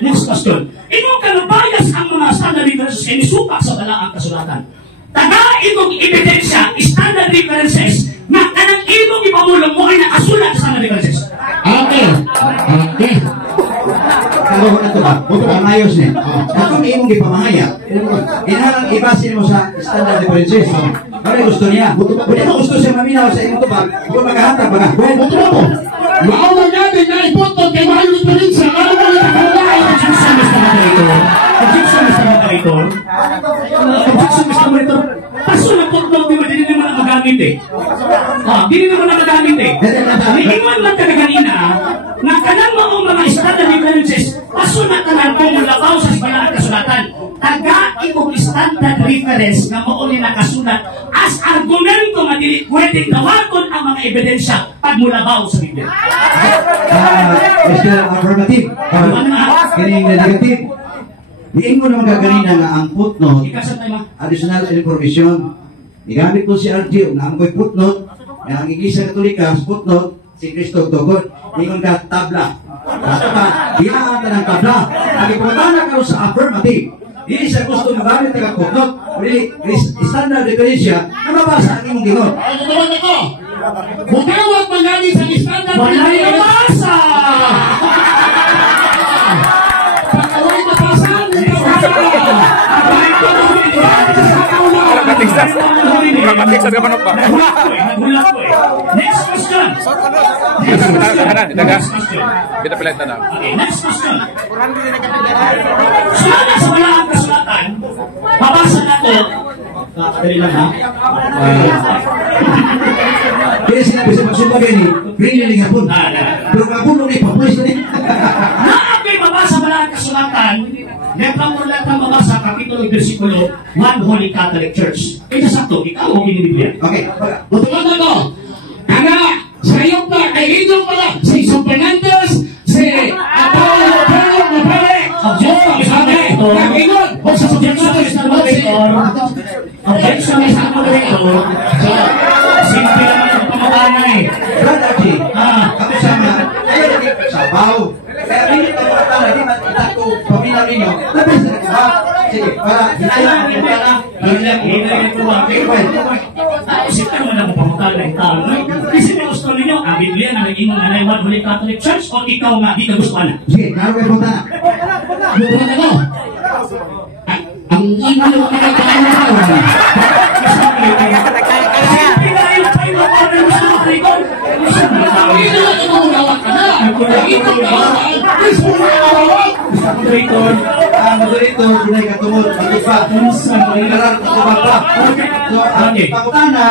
Next question. Imong kanabayas ang mga standard references ay nisupak sa dalaang kasulatan. Taga itong ebidensya, standard references, na kanang imong ipamulong mo ay nakasulat sa standard references. Okay. Ano na ito ba? Pangayos niya. Kung imong ipamahaya, inalang ibasin mo sa standard references. Ano gusto niya? Kung mo gusto siya maminaw sa imong tubag, kung magkahatag ba ka? Buto mo. Maawa natin na ipotot kay mahal ni Prinsa. Ano mo na nakalay? Objection, Mr. Moderator. Paso na footnote, di ba? Hindi naman ang magamit eh. Hindi naman ang magamit eh. Iwan lang ka na kanina na kanang mga standard references, paso na kanang kung labaw sa sibalaan kasulatan. Taga ikong standard reference na mauli nakasulat as argumento nga dili pwedeng tawagon ang mga ebidensya pag mulabaw sa Biblia. Mr. Affirmative. Kining negative. Diin mo naman gaganina nga ang footnote, additional information. Igamit ko si RG, na ang ko'y footnote, na ang Iglesia Katolika, footnote, si Kristo Togod, ingon ka tabla. Basta, diyan ng tabla. Ang ipunta na ka sa affirmative. Hindi siya gusto magamit ng putnot. Really, standard diferensya na mabasa ang imong gingon. Ay, tutuwan ako. Butawat mangamit sa standard Wala yung mabasa! Pagkawin mabasahan, Matiksan ka manok ba? Nagulat ko eh. Next question. Kita pilihan na. Okay, next question. Sumala sa mga kasulatan, babasa na to. Kakadali lang ha. Kaya sinabi sa pagsubagay ni, rin nga po. Pero kapon nung ipapulis na rin. Naapay mabasa mga kasulatan, Lepang ulat ang mabasa, kapitulo, versikulo, 1 Holy Catholic Church. Ito sakto, ikaw o binibigyan? Okay. Butukan na ko. Kana, sa iyo pa, kay inyong pala, si Iso Fernandez, si Apollo Pedro Mapere, sabi, kakingon, o sa subjection sa moderator, Objection sa moderator, simple naman ang pamabanay. Brother G, kami sama, kayo naging sabaw. Kaya rin ito mga tala, di ba kita ko pamilya ninyo, labis na nagsabaw. Sige, para hinayang ang mga na, Hinayang ko ba? Tapos ito naman ang pamutala ng tao. Kasi may gusto ninyo, ang Biblia na nag-ingon na 1 Holy Catholic Church, o ikaw nga, di ka gusto na? sige, karo kayo punta na. butukan na ko. Ang ino ng mga kaalaman. Simple na yung tayo ng order mo sa moderator. Ang ino ng mga gawat ka na. Ang ino ng gawat. Please mo na gawat. Moderator, Moderator, dunay katungod, mag-iba. Sa mga katubag pa. So, ang pangutana,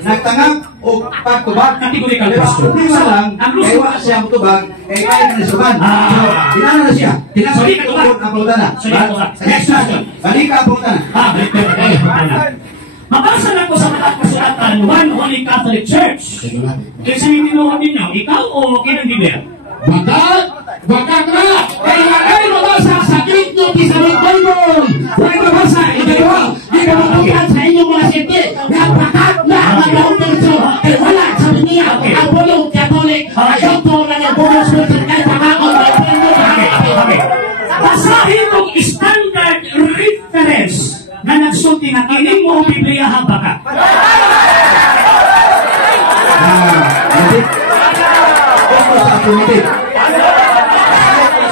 nagtangak o pagtubag. Categorical Pero question. ang problema lang, kaya wala siya magtubag, kaya kaya na nasuban. So, dinala na siya. Tinasalik ko ang pangutana. Next question. Balik ka ang pangutana. Mabasa na ko sa mga kasulatan, 1 Holy Catholic Church. Kasi tinuod ninyo, ikaw o kinang Bakit na? Kaya nga kayo mabasa sa Greek New Testament Bible. Huwag mabasa. Ito di ka matukan sa inyong mga sente. Napakat na magawang perso. Eh wala, sabi niya, ang pulong Catholic, ayaw to na ng pulong spiritual kay pakakon. Basahin mong standard reference na nagsulti na kining mo ang Biblia habaka. Nadik. Opo sa tumitik.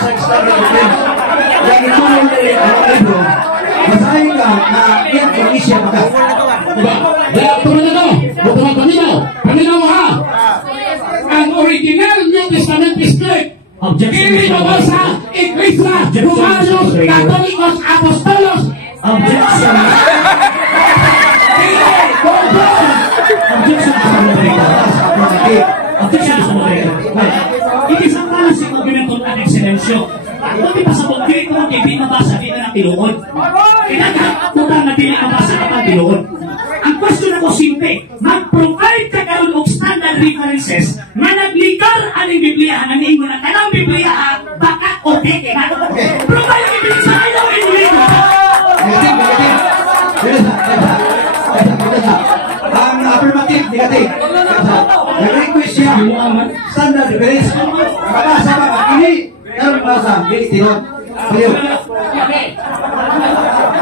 Sa standard defense. Yang ito ang libro, masahin ka na yan ang isya maka. Kaya tumanin ko. Paminaw mo ha. Ang original New Testament script. Hindi mabasa. Iglesia. Romanos. Katolikos. Apostolos. Objection. Objection sa moderator. Objection sa moderator. Ibig sabihin sa dokumento at ekselensyo. Hindi pa sa moderator, hindi nabasa, hindi na tinuod. Kinakaputang na pinakabasa kapag tinuod. Ang question ako simple, mag-provide ka karoon og standard references na nagligar ang Biblia, ang ingo na tanang Biblia, baka o teke. Provide ang Biblia sa ayaw inyo. Ang affirmative, negative. Nag-request siya. Standard reference. Mabasa ba? Hindi. Pero mabasa. Hindi. Tinod. Ayaw.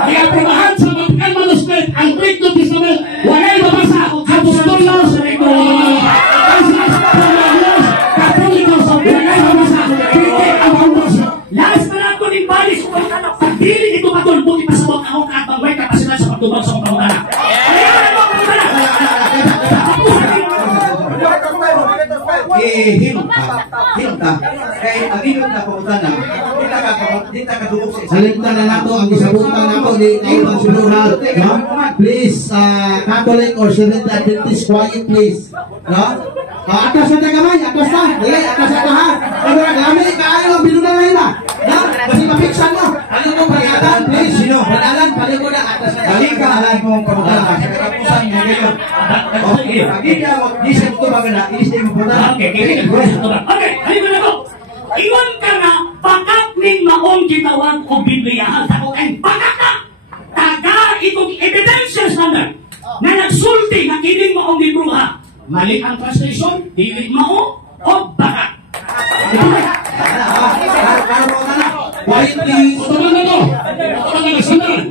Kaya prumahan sa Vatican Manuscript, ang Greek New Testament, wala'y mabasa. Apostolos, Katolikos, wala'y mabasa. Hindi ang mabasa. Last na lang ko ni Balis kung ano, pagdili ito matulbuti pa sa mga akong katangway kapasilan sa pagtubag sa mga pangutana. Hilong ka. Kaya ang hilong na pangutana, di ta kadugog sa isa. Salimtan na nato ang gisabutan nato di ibang plural, no? Please, Catholic or Seventh Adventist, quiet please, no? Atas na tagamay, atas na, dili, atas na ha. Pero naglami, kaayo ang binunan na yun, no? Kasi mapiksan mo, ano mo pagkatan, please, sino? Panalan, paling mo na, atas na. Balik ka alam mo ang pangutana. Sa katapusan niya ngayon. Okay, pag hindi ako, di siya ito magana, inis na yung pangutana. Okay, halika na ko. Iwan ka na, bakit ning maong gitawag o Biblia ang takukin? Bakit na? Taga itong evidential standard na nagsulti na kining maong libruha. Mali ang translation, dili mao o bakit? Quietly, Tutukan na ko. Ito mga nagsunod.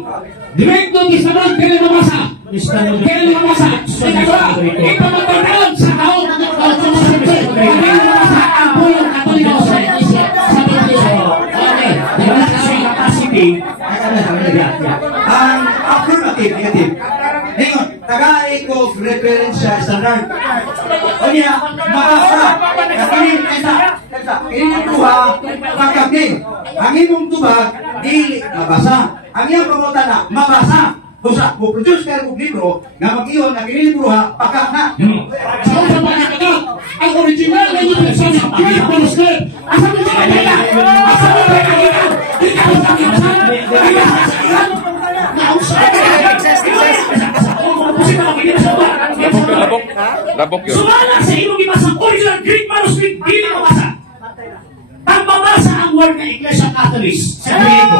Direkto ni Sanon, kailan mabasa? Kailan mabasa? Ikaw, ito magkakaroon sa taon ng konsumsyon. Kailan mabasa ang pulong katoliko sa Iglesia? Sa Biblia. Okay. Diba sa capacity? Ang affirmative, negative. Ngayon, taga-ay ko reference sa standard. O niya, makasa. Kini tuha, pagkabdi. Ang imong tubag, di mabasa. Ang iyong pangutan na, mabasa. Busa, produce kayo ng libro, nga mag-iyon, na kinilibro ha, pakak na. So, sa pagkakata, ang original na yung sa Great Manuscript. Asa mo siya kaya? Asa mo siya kaya? Di ka sa kinsan? Di ka sa kinsan? Labok yun. Sumala sa imong ibasang original Greek manuscript, dili mabasa. Pagmabasa ang word ng Iglesia Catholic sa Griego.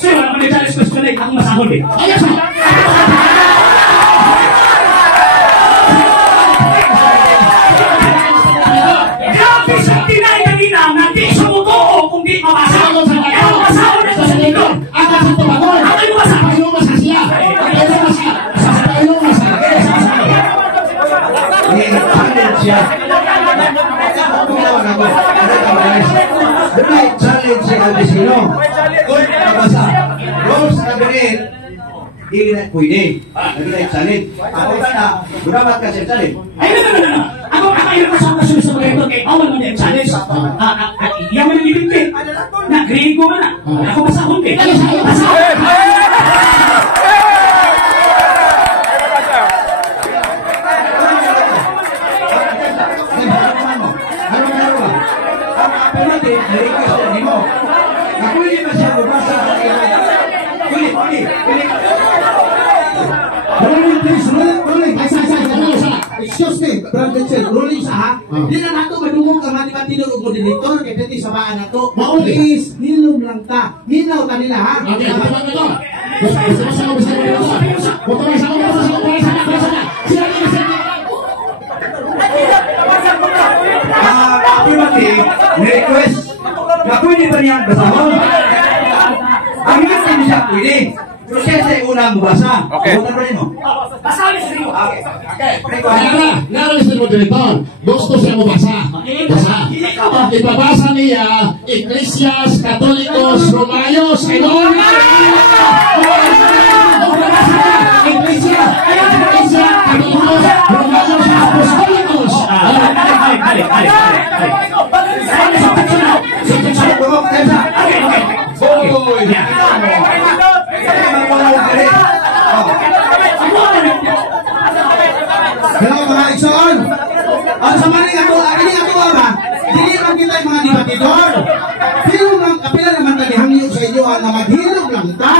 Sorry, wala man i-challenge question eh. Ako masahol eh. Grabe sa tinay kanina na di siya motoo kung di mabasa. Ang masahol na sa libro. Ang sa tumagon. Ang ay mabasa. Ang masa siya. Dunay challenge si Albisino. Kung nabasa, rules na ganit, di na pwede. Dunay challenge. Ako na, gunamat ka siya challenge. Ay, no. Ako kakailan ko sa okasyon sa mga ito kay awal man yung challenge. Iyan man ang ibigti. Na, grade ko man na. Ako masahol eh. Masahol. Excuse me, Brother Chel, ruling sa ha? Di na nato madungog ka mati-mati ng moderator kaya dito sa baan na to. Please, nilom lang ta. Minaw ta nila ha? Okay, tama na to. Gusto mo sa affirmative, request na pwede ba niyan basahon? Ang natin siya pwede. Pero siya sa unang mabasa. Okay. Bukan pa rin mo. Basahin sa iyo. Okay. Nara si moderator. Gusto siya mabasa. Basa. Ipabasa niya Iglesias Katolikos Romanos. Iglesia Katolikos Romanos Apostolicos. Hello mga igsoon. Ang sa maling ako ba? Dili man kita yung mga debatidor. Film lang, kapila naman tayo hangyo sa inyo na maghilog lang ta.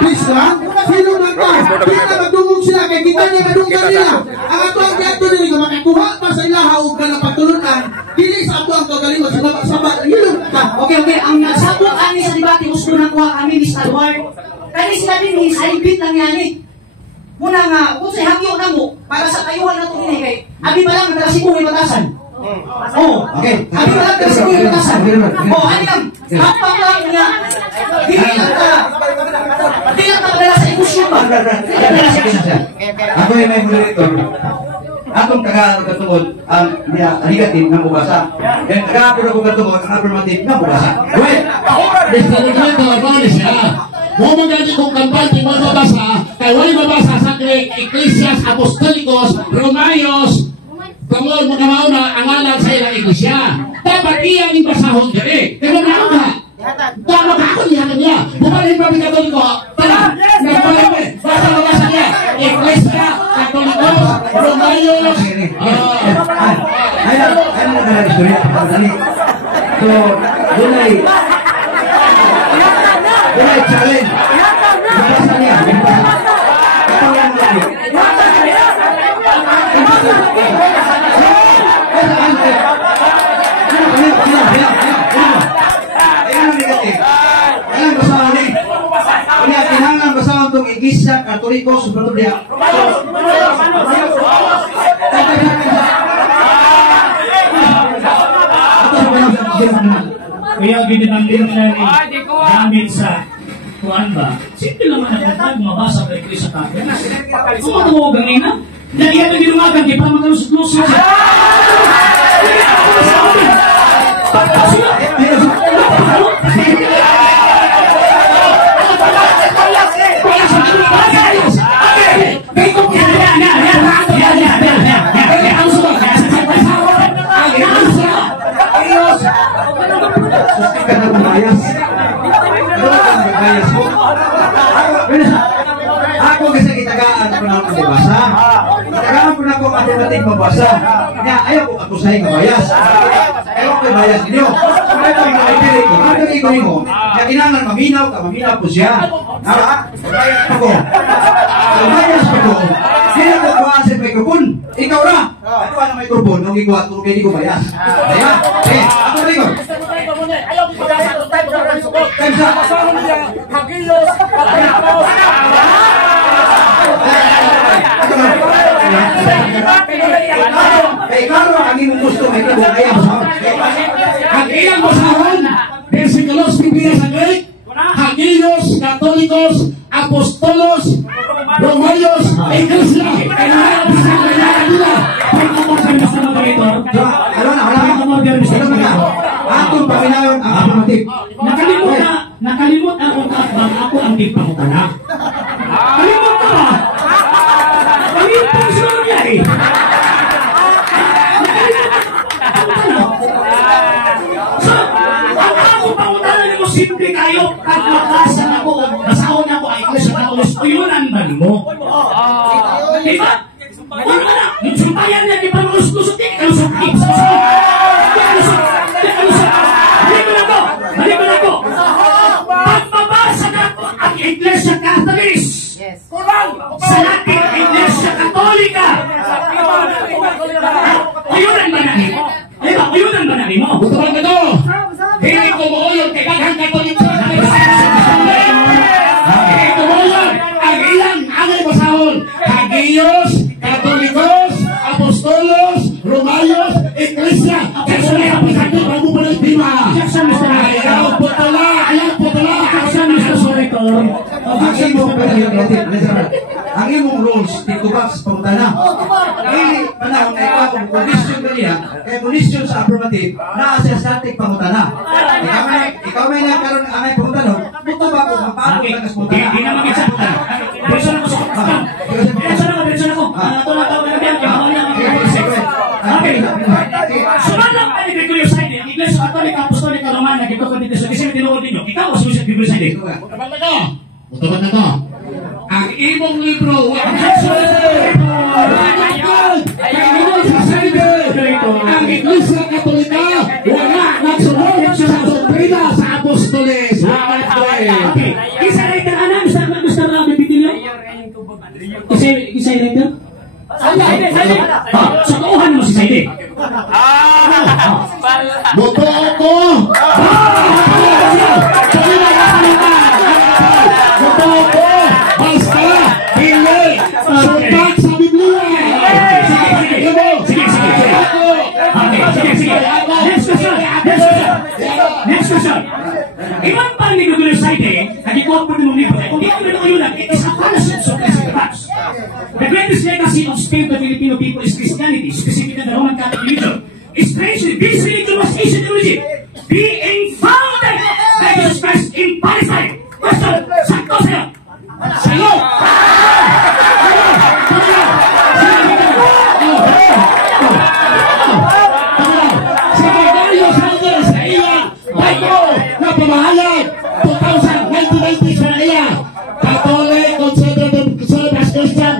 Please lang, film lang ta. Hindi na magdungog sila, kaya kita niya madunggan nila. Ang ato ang gato nila, makakuha pa sa ilaha o ka ng patulunan. Dili sa ato ang kagaling, magsabak, hilog ta. Okay. Ang nasabot kami sa debate, gusto na kuha kami ni Mr. Ward. Kaya sila din, saibit lang yan eh. Muna nga, kung sa hangyo na mo, para sa kayuhan na ito kay abi pa lang, nagkasi ko may batasan. Oo. Okay. Abi pa lang, nagkasi ko may batasan. Oo, ano lang, hapang lang nga. Hindi lang ka padala sa emosyon ba? Ako yung may moderator. Atong taga-katungod ang negative na mubasa. Yung taga-katungod ang affirmative na mubasa. Wait! Mr. Moderator, ano siya? Mo magani kong kampante mo mabasa, kay wali mabasa sa Iglesias Apostolicos Romanos. Tungod mo na ang alam sa ilang iglesia. Dapat iyan yung basahon diri. Pero na ka. Tama ka ako niya. Bumalik pa ng Katoliko. Tara, nagpalami. Basa niya. Iglesia Katolikos Romanos. Ayan na ka istorya. So, dunay challenge. Basa niya. Ito lang lagi. Iglesia Katolikos Romanos. Kaya ginanandin nila ni gamit sa kuhan ba? Simple naman ang kanta, mabasa kay Chris sa kanta. Kung matuwag ang ina, dahil yan ang ginumagan, di para magkalusot-lusot siya. Ako kasi kitagaan ko na ako mabasa. Kitagaan ko na ako matematik mabasa. Kaya ayaw ko akusay ng bias. Ayaw ko bias ninyo. Kaya ko yung kaitiri ko. Kaya ko yung mo. Kaya kinangan maminaw ka. Maminaw po siya. Bias ako. Bias ako. Kaya ko kuhaan sa microphone. Ikaw na. Ano ka na microphone? Nung iguat ko kaya di ko bias. Kaya? Eh, ako rin ko. Ayaw ko pagkasa ng time sa sukot. Time sa. Kasama niya. Hagiyos. Kaya klaro ang imong gusto may tubo kaya mo sa. Ang ilang basahan, versikulos Biblia sa Greek, Hagios, Katolikos, Apostolos, Romayos, Iglesia. Kailangan ang basahan nila. Atong panginayon ang affirmative. Nakalimot ako bang ako ang tigpangutana. Kalimot ka ba? Kalimot ka sa nangyari. So, ang ako pangutana ni mo simple kayo kahit makasan ako, basahon ako ay sa kaulos o yun ang bali mo. Diba? Wala na, yung sumpayan niya, di pa maluskusot din, kalusot din. Balik ko na ko. Pagpabasa na ko ang Iglesia Catholic. Sa ating Iglesia Katolika. Ayunan ba na mo? Ayunan ba na mo? Butuan ka to. Hindi ko mo yun kay Daghang Katoliko. Hindi ko mo yun. Ang ilang angay basahon. Hagios, Katolikos, Apostolos, Romayos, Iglesia. Kasi may kapisado para mo pa ng tima. Ayaw po tala. Ang imong rules, titubak sa pangutana. Dili panahon na ikaw ang condition kaniya, kaya condition sa affirmative, naa sa static pangutana. Ikaw may nagkaroon ng angay pangutana, tutubak ko, paano ka nagpangutana? Hindi naman kitsaputan. Benson ako sa kapatang. Benson ako. Ito na tawag na biyan. Okay. Sumalang ka ni Gregorio Saide, ang Iglesia Katolika, Apostolika, Romana, ito ka dito sa kasi tinuod ninyo. Ikaw ang sumisip Gregorio Saide. Butuan na to. Ang imong libro, ang Iglesia Katolika, wala nagsunod sa doktrina sa Apostoles. Okay. Isa rin ka anak, gusto na bibitin nyo? Isa rin ka? Sa kauhan mo si Saide. Boto ako! Boto ako! Basta! Hindi! Suntak sa Biblia! Sige. Next question. Iman pa ni Gregorio Saide, nagikuha po din mong libro, kung di ko rin kayo lang, it is a fellowship of Christ. The greatest legacy of Spain to the Filipino people is Christianity, specifically the Roman Catholic religion. Especially this religion was ancient origin, being founded by Jesus Christ in Palestine. Question, sakto sa'yo. Sa'yo! Pamahalag 1990 sa iya Catholic, Conservative, Christian,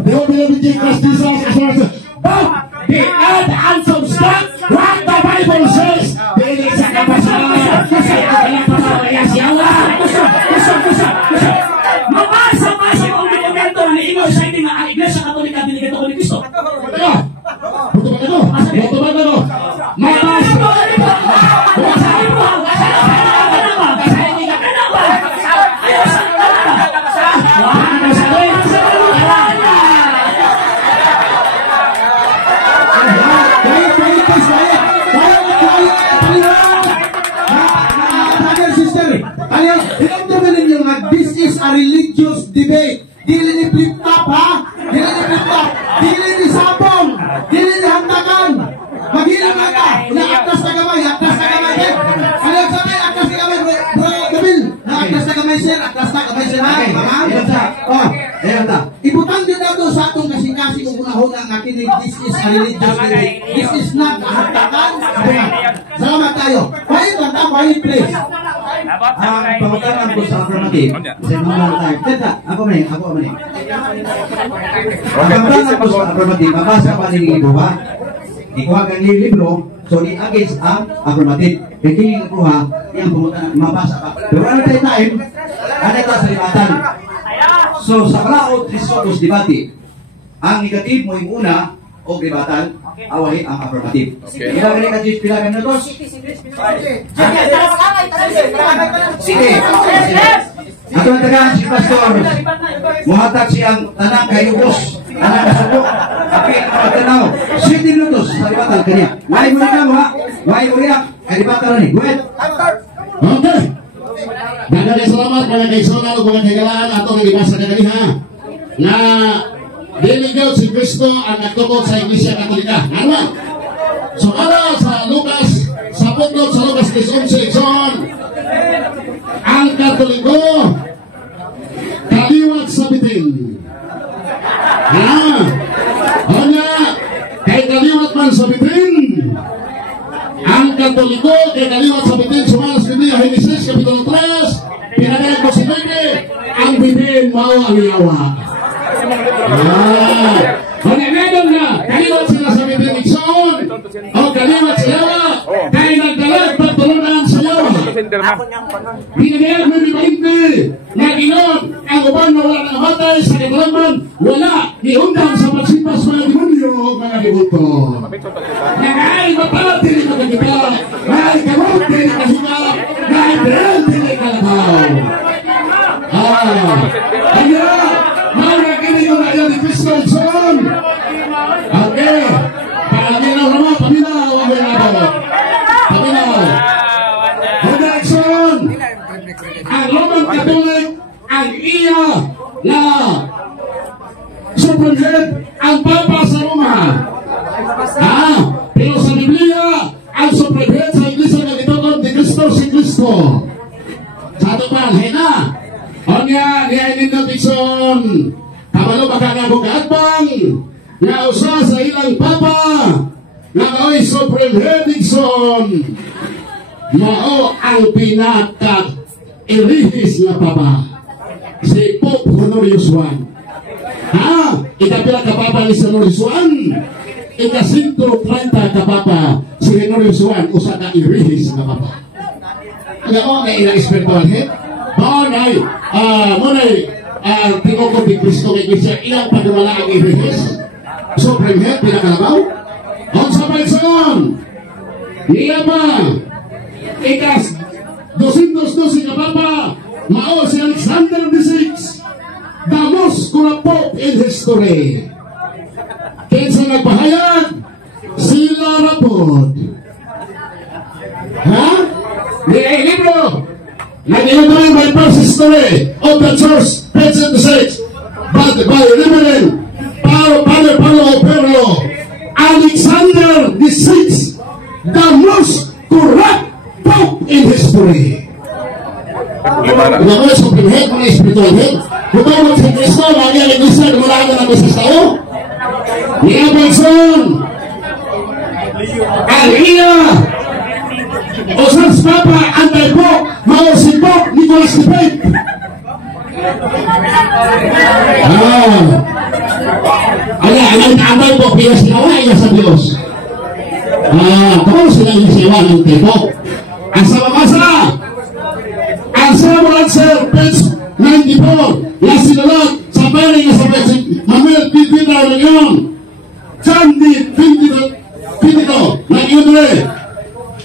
they will be Jesus as well. But the add and subtract what the Bible says. Dili sa kapasahan. Kasi ang pasahan siyawa. Mabasa ang dokumento ni Igor Saide nga ang Iglesia Katolika Binigay ni Cristo. Buto ba ito? Mabasa. Pastor, ayaw, hinamdaman ninyo nga, this is a religious debate. Dili ni flip-top, ha? Dili ni flip-top. Dili ni sabong. Dili ni hantakan. Maghilang ka. Naaktas na kamay. Aktas na kamay, eh. Ayaw sabi, aktas na kamay, bro, Gabil. Naaktas na kamay, sir. Aktas na kamay, sir, ha? Oh, ayan ta. Ibutang din na to sa atong kasing-kasing kung unahon ang akin, this is a religious debate. This is not a hantakan. Salamat tayo. Quiet lang ta, quiet please. Pagkakaan ko sa affirmative. Kasi mga tayo. Teta, ako man. Pagkakaan ko sa affirmative, mabasa pa rin ito ha. Ikuha kang libro, so di against ang affirmative. Hindi yung kuha, yung pumunta, mabasa pa. Pero ano tayo time, ano ito sa libatan. So, sa Malaot, Trisotos, debate, ang negative mo yung una, o libatan, awahin ang affirmative. Ilang rin ka, Jis, pilagan na tos? Sige. Ato ang tagaan si Pastor, muhatag siyang tanang kayubos, tanang kasubok, apin ang matanaw. 7 minutos sa libatan kanya. May mo rin ha? May mo rin kalibatan rin. Go ahead. Okay. Daghang salamat mga kaisonan ug mga kaigalaan ato nga gibasa kanina na diligaw si Kristo ang nagtukod sa Iglesia Katolika. Ano? So para sa Lucas, sa putnot sa Lucas 11:11, ang Katoliko kaliwat sa bitin. Ano? Kay kaliwat man sa bitin. Ang Katoliko kay kaliwat sa bitin, sumalas kini Genesis Kapitulo 3, pinagayan ko si Bebe, ang bitin mao ang yawa. Meron na, kaliwat sila sa bitin Ikson, o kaliwat sa yawa, kaya nagdalag pagtulunan sa yawa. Pinagayan mo ni Bainte, na inon, ang uban na wala ng matay sa katalaman, wala, iundang sa pagsipas mga demonyo, mga debuto. Nagay mapalati ni magagita, nagay kamuti ni kahingap, nagay berante ni kalabaw. Kaya, magagini yung ayan ni Crystal John. Okay, paminaw naman, paminaw ang mga nabawag. Paminaw. Action! Ang Roman Catholic, ang iya na Supreme Head, ang Papa sa Roma. Pero sa Biblia, ang Supreme Head sa Iglesia na gitokon ni Kristo si Kristo. Sa ato pa, hena. O nga, niya inindotikson, kamalo baka nga bugatbang, nga usa sa ilang Papa, nga kaoy Supreme Head Dixon. Mao ang pinaka-ilihis na Papa, si Pope Honorius I. Ikapila ka Papa ni Honorius I, ika-130 ka Papa si Honorius I, usa ka ilihis na Papa. Ano o, na ilang spiritual head? Monay, tinukod ni Kristo kay Iglesia, ilang pagmala ang ilihis? Supreme Head, pinakalabaw? On sa Paison, niya pa, ikas 212 ka Papa, mao si Alexander VI, the most corrupt Pope in history. Kinsa nagpahayag, sila rapod. May libro, nag-ilagay by past history of the church, page 76, but by Reverend Padre Paulo Pedro, Alexander VI, the most corrupt Pope in history. Ina mo sa pinhead, mga spiritual head. Kung si Kristo, lagi ang Iglesia, dumulahan na namin sa tao. Niya Benson, Alina, Osans Papa, Anti-Pope, mao si Pope Nicolas V. Ang Anti-Pope, iya sinawa, iya sa Diyos. Kung sila yung siwa ng Anti-Pope. Ang sa mamasa, ang Samuel Sir, page 94, la sinulat sa pari nga sa page Manuel P. Vidal Leon, John D. Pinito, nag-iyon rin,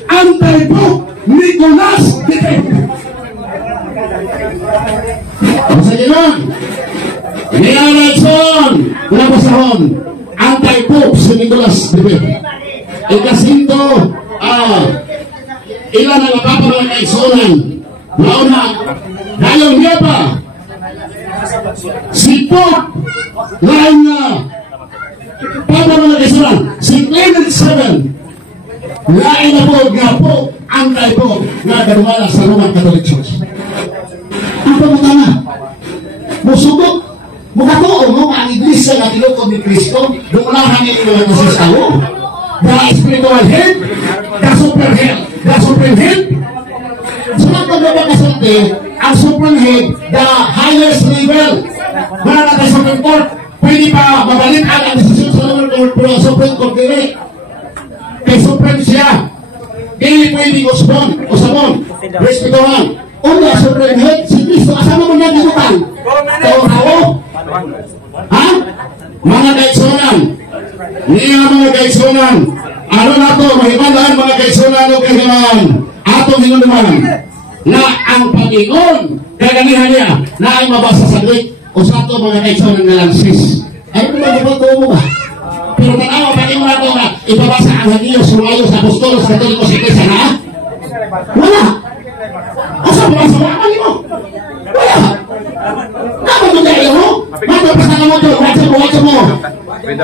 Anti-Pope Nicolas V. Ang sa gano'n, Nialason, Labasahon, Anti-Pope si Nicolas V. Ikasinto, ilan ang napapamang kaisunan Launa, dayon niya pa. Si Pope, lain na, Papa mga kaisaran, si Clement VII, lain na po, ang kay po, na kadumala sa Roman Catholic Church. Ang pamutana, musubok, mukatuo mo, ang iglesia na tinukod ni Cristo, dumulahan niya yung mga nasisawo. The spiritual head, the supreme head, sunod ko ba kasunti, ang supreme head, the highest level, mga natin sa Supreme Court, pwede pa mabalik ang desisyon sa Supreme Court direct. Kay supreme siya, hindi pwede usabon, respetuhan. Una, supreme head, si Cristo, asama mo niya dinutan. Tao, ha? Mga kaigsunan, niya mga kaigsunan, ano na to, mahimalaan mga kaigsunan o kahimalaan, atong hinunuman, na ang Panginoon, kaganihan niya, na ay mabasa sa Greek, o sa ito mga kaigsunan na lang sis. Ano ba mo ba? Pero tanawa, Panginoon na ito na ipabasa ang Hagiyos, Sumayo sa Apostolos, Katolikos, Iglesia na? Wala. Asa ba sa mga Panginoon? Wala. Dapat mo kayo mo? Magpapasa ka mo ito, whatsa mo.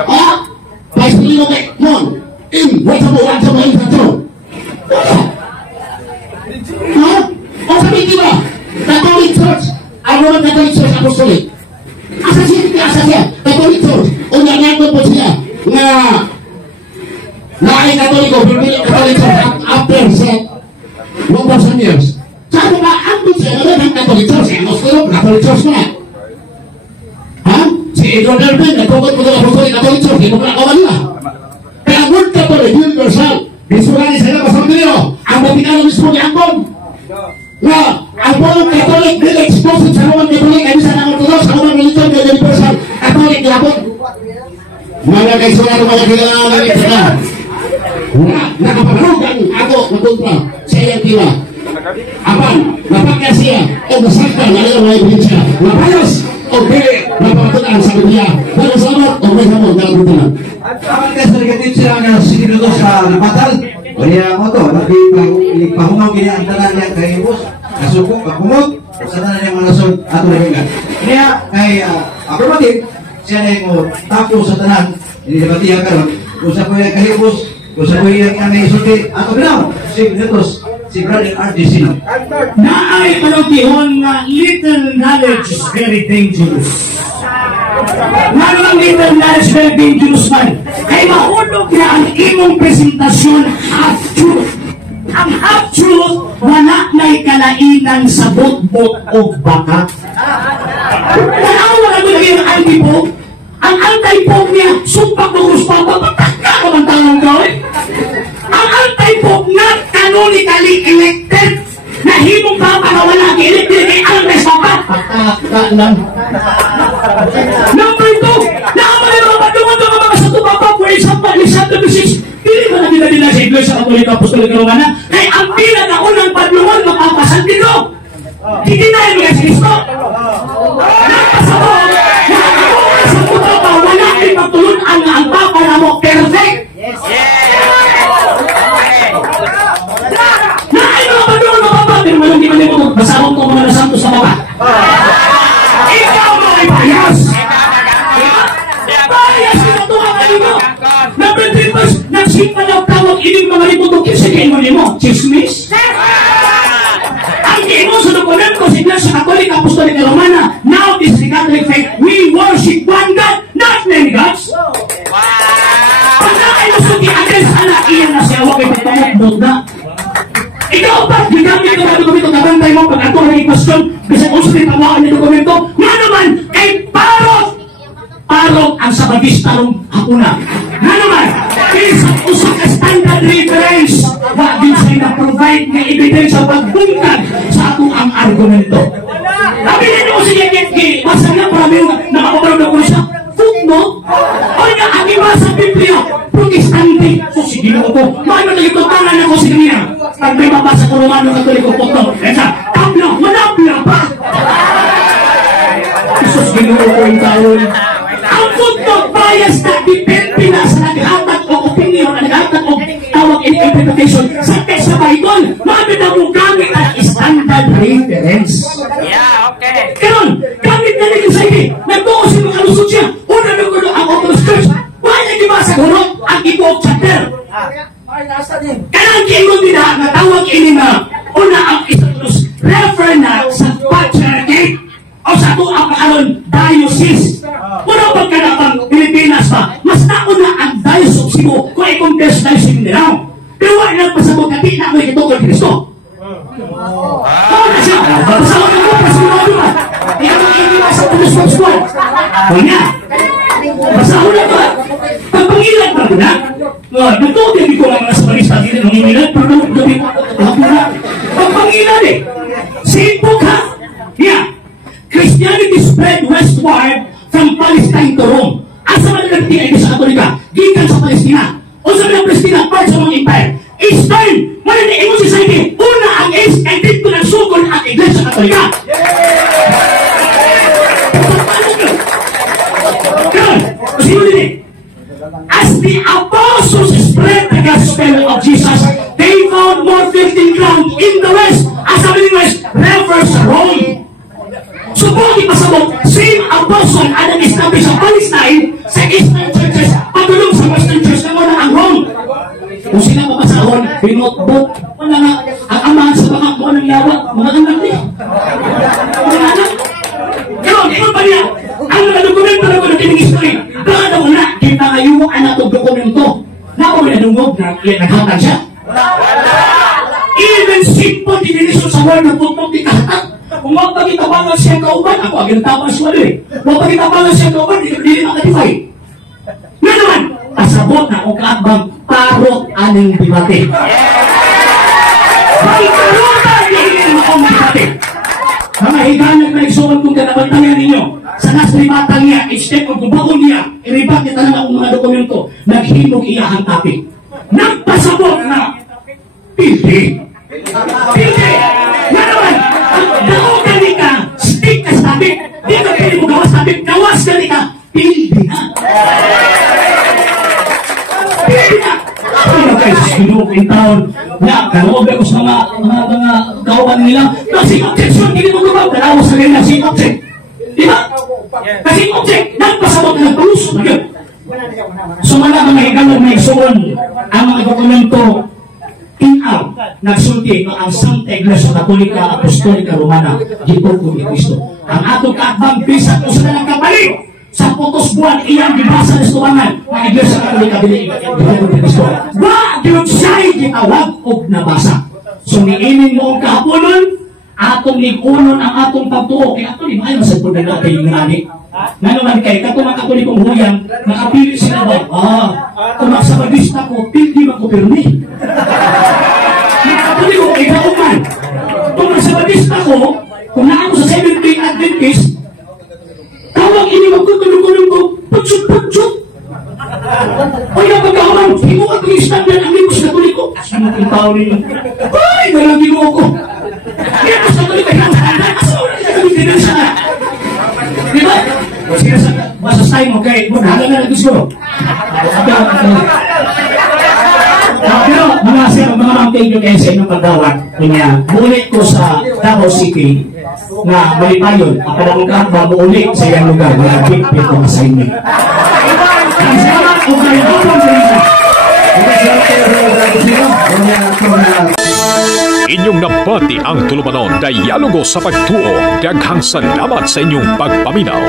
Ha? Paisili mo kayo, mon. Whatsa mo, wala. Ha? O sabihin di ba? Catholic Church, ang Roman Catholic Church Apostolic. Asa siya? Catholic Church. O nangyayang po siya na ay Katoliko, Catholic Church after 1,000 years. Sabi ba, ang siya ng Catholic Church, ang Apostolic, Catholic Church na. Ha? Si Edward Irving, nagpukot mo ng Apostolic Catholic Church, hindi mo kinakawan nila. Kaya ang word Catholic, universal, bisulani sa ilang pasamdino, ang Vaticano mismo ni Angkon. Na, ang buong Catholic, dili exposed sa Roman Catholic, ay bisa ng Orthodox, sa Roman Religion, kaya universal, Catholic, yapon. Mga kaisunan, mga kailangan, nakaparugan ako na kontra sa iyang tila. Apan, napakya siya o nasaktan na iyong mga ebidensya. Napayos o pili na pamatunan sa Biblia. Dalang salamat o may hamon na nabutunan. At aman ka sa negative sila nga siniluto sa napatal. Kaya mo to, nagpahungaw kini ang tanan niya kay Bus. Nasukong, pagkumot, sa tanan niya mga nasod ato na hingan. Kaya kay affirmative, siya na yung tapo sa tanan, hindi na batihan ka ron. Kung sa kuya kay Bus, kung sa kuya kaya may isulti, ato binaw, si Brother RDC. Naay panagtihon nga little knowledge is very dangerous. Ano ang little knowledge very dangerous man? Kay mahulog na ang imong presentasyon half-truth. Ang half-truth, wala may kalainan sa bot-bot o baka. Wala mo lagi ang anti-pope. Ang anti-pope niya, sumpak ng ruspapa, pataka ko ang tanong gawin. Ang anti-pope not canonically elected na himong papa na wala elected kay Andres Papa. Number 2, naaman na mga patungod ng mga sa Papa, for example, Alexander VI, hindi ba nakita nila sa Iglesia Katolika Apostolic Romana? Kaya ang pinakaunang padlungan mapapasantino. Hindi na yung mga Kristo. Napasabot, nakakaunang sa Papa, wala ay magtulun ang Papa na mo perfect. Pero walang di man ito masabot ko mga nasanto sa baba. Ikaw mo ay bias. Bias ito tuwa ka nito. Number 3 verse, nagsimalaw tawag ining mga liputok sa kayo mo. Chismis? Ang imo sa dokumento sa Iglesia Catholic Apostolic Romana, now this is the Catholic faith, we worship one God, not many gods. Pag nakay mo suki against anak, iyan na siya, huwag ay pagpamot na. Ikaw ba, ginamit ko na dokumento, nabantay mo, pag ako na i-question, kasi kung sa'yo pamawaan ng dokumento, nga naman, kay Parok ang sabagistarong hakuna. Nga naman, usap ka standard reference, wag din sa'yo na-provide na ebidensya pagbungkag sa atong ang argumento. Nabilin mo siya, basa nga, marami yung nakapabarong na ko siya, footnote, o niya, ang iba sa Biblia, protestante. So, sige na ko. Mano na ito, tangan ako sa kanya. Pag may mabasa ko Romano Katoliko po ito. Tabla, wala pa. Isos, ginuo ko yung taon. Ang footnote bias na depende na sa naghatag o opinion, naghatag o tawag in interpretation sa text sa Bible. Mami na mo gamit ang standard blood reference. Yeah, okay. Karon, gamit na nila sa ini. Nagtuo si mga lusot siya. Una na ko ang Orthodox Church. Wala giba sa gurot ang ibog chapter. Ay, nasa din. Kanang kiingon din na tawag ini na una ang status refer na sa patriarchate o sa ito ang pakaroon diocese. Una pagkanapang Pilipinas ba, mas nauna ang diocese of Cebu kung i-compare sa diocese of Mindanao. Pero wala nagpasabot na di na may kitungkol Kristo. Oo na siya. Pasawag ako, pasimado ba? Ikaw ang iniwa sa Tuluswag Squad. O niya. Pasawag na ba? Pagpangilan ba na? Nagtutin ko lang mga samarista dito ng inilan, pero gabi ako na. Pagpangilan eh. Simple ka. Yeah. Christianity spread westward from Palestine to Rome. Asa man nagting ay sa Katolika, gikan sa Palestina. O sa mga Palestina, part sa mga empire. Eastern, mananiingon si Saidi, una ang East, and dito nagsugod ang Iglesia Katolika. Ganun, sino din eh? As the apostles spread the gospel of Jesus, they found more fertile ground in the West. As sabi ni West, refers Rome. Subuki pasabot, same apostle ang establish sa Palestine sa Eastern churches, patulong sa Western church na muna ang Rome. Kung sila mapasahon, pinotbot, wala nga, ang amahan sa mga mga ng yawa, mga anak niya. Mga anak. Ngayon, ikaw pa niya, ang mga dokumento na ko na kining history, baka na una, kita ngayon anak ng dokumento. Naku, may nadungog na naghatag siya. Even simple definition sa word ng putpok di kahatag. Kung magpagitabangan siya kauban, ako agad tapos wala eh. Magpagitabangan siya kauban, hindi makatify. Nga naman, pasabot na kung kaabang parot aning dibate. May karotan din akong dibate. Mga higanag na igsuman kong ganabantangan ninyo, sa naslimatang niya, instead of gubagon niya, iribat niya talaga akong mga dokumento, naghimog iyahang topic. Nagpasabot na, pildi. Pildi. Nga naman, daog gani ka, stick ka sa topic, di ka pili mo gawas topic, gawas gani ka, pildi na. Pildi na. Ano kayo sa sinukong taon na karobe ko sa mga kawan nila na si objection, hindi mo lumaw, dalawa sa nila si object. Di ba? Kasi object, nagpasabot na nagpaluso na yun. So wala mga higangan na isuon ang mga dokumento tinaw, nagsulti ang Santa Iglesia Katolika Apostolika Romana dito ko ni Cristo. Ang atong kaabang bisat o sa nalang kapalit sa putos buwan iyang gibasa na istubangan ng Iglesia Katolika dito ni Cristo. Wa gyud siya'y gitawag og nabasa. So niinin mo ang kahaponon, atong ligunon ang atong pagtuo. Kaya ito, di ba, masag po na natin yung nani. Nga naman kay, katong mga katolikong huyang, nakapili sila ba? Kung magsabagista ko, pildi magkupirmi. Mga katolikong ikauman. Kung magsabagista ko, kung naano sa Seventh-day Adventist, tawag ini magkutulong-tulong ko, patsut-patsut. O yung pagkakaman, hindi mo at-listan yan ang limos katoliko. Kasi mga tao ninyo, ay, walang ginuo ko. Kaya mas katoliko, ay lang sa di ba? Masasay mo kay maghalang na naggusto. Pero mga sir, mga thank you kayo sa inyong pagdawat. Kanya, buulit ko sa Davao City na malipayon. Ang panamungkat ba buulit sa iyang lugar. Mga big-big ng assignment. Ang salamat o kayo doon sa isa. Inyong nabati ang tulumanon dialogo sa pagtuo. Daghang salamat sa inyong pagpaminaw.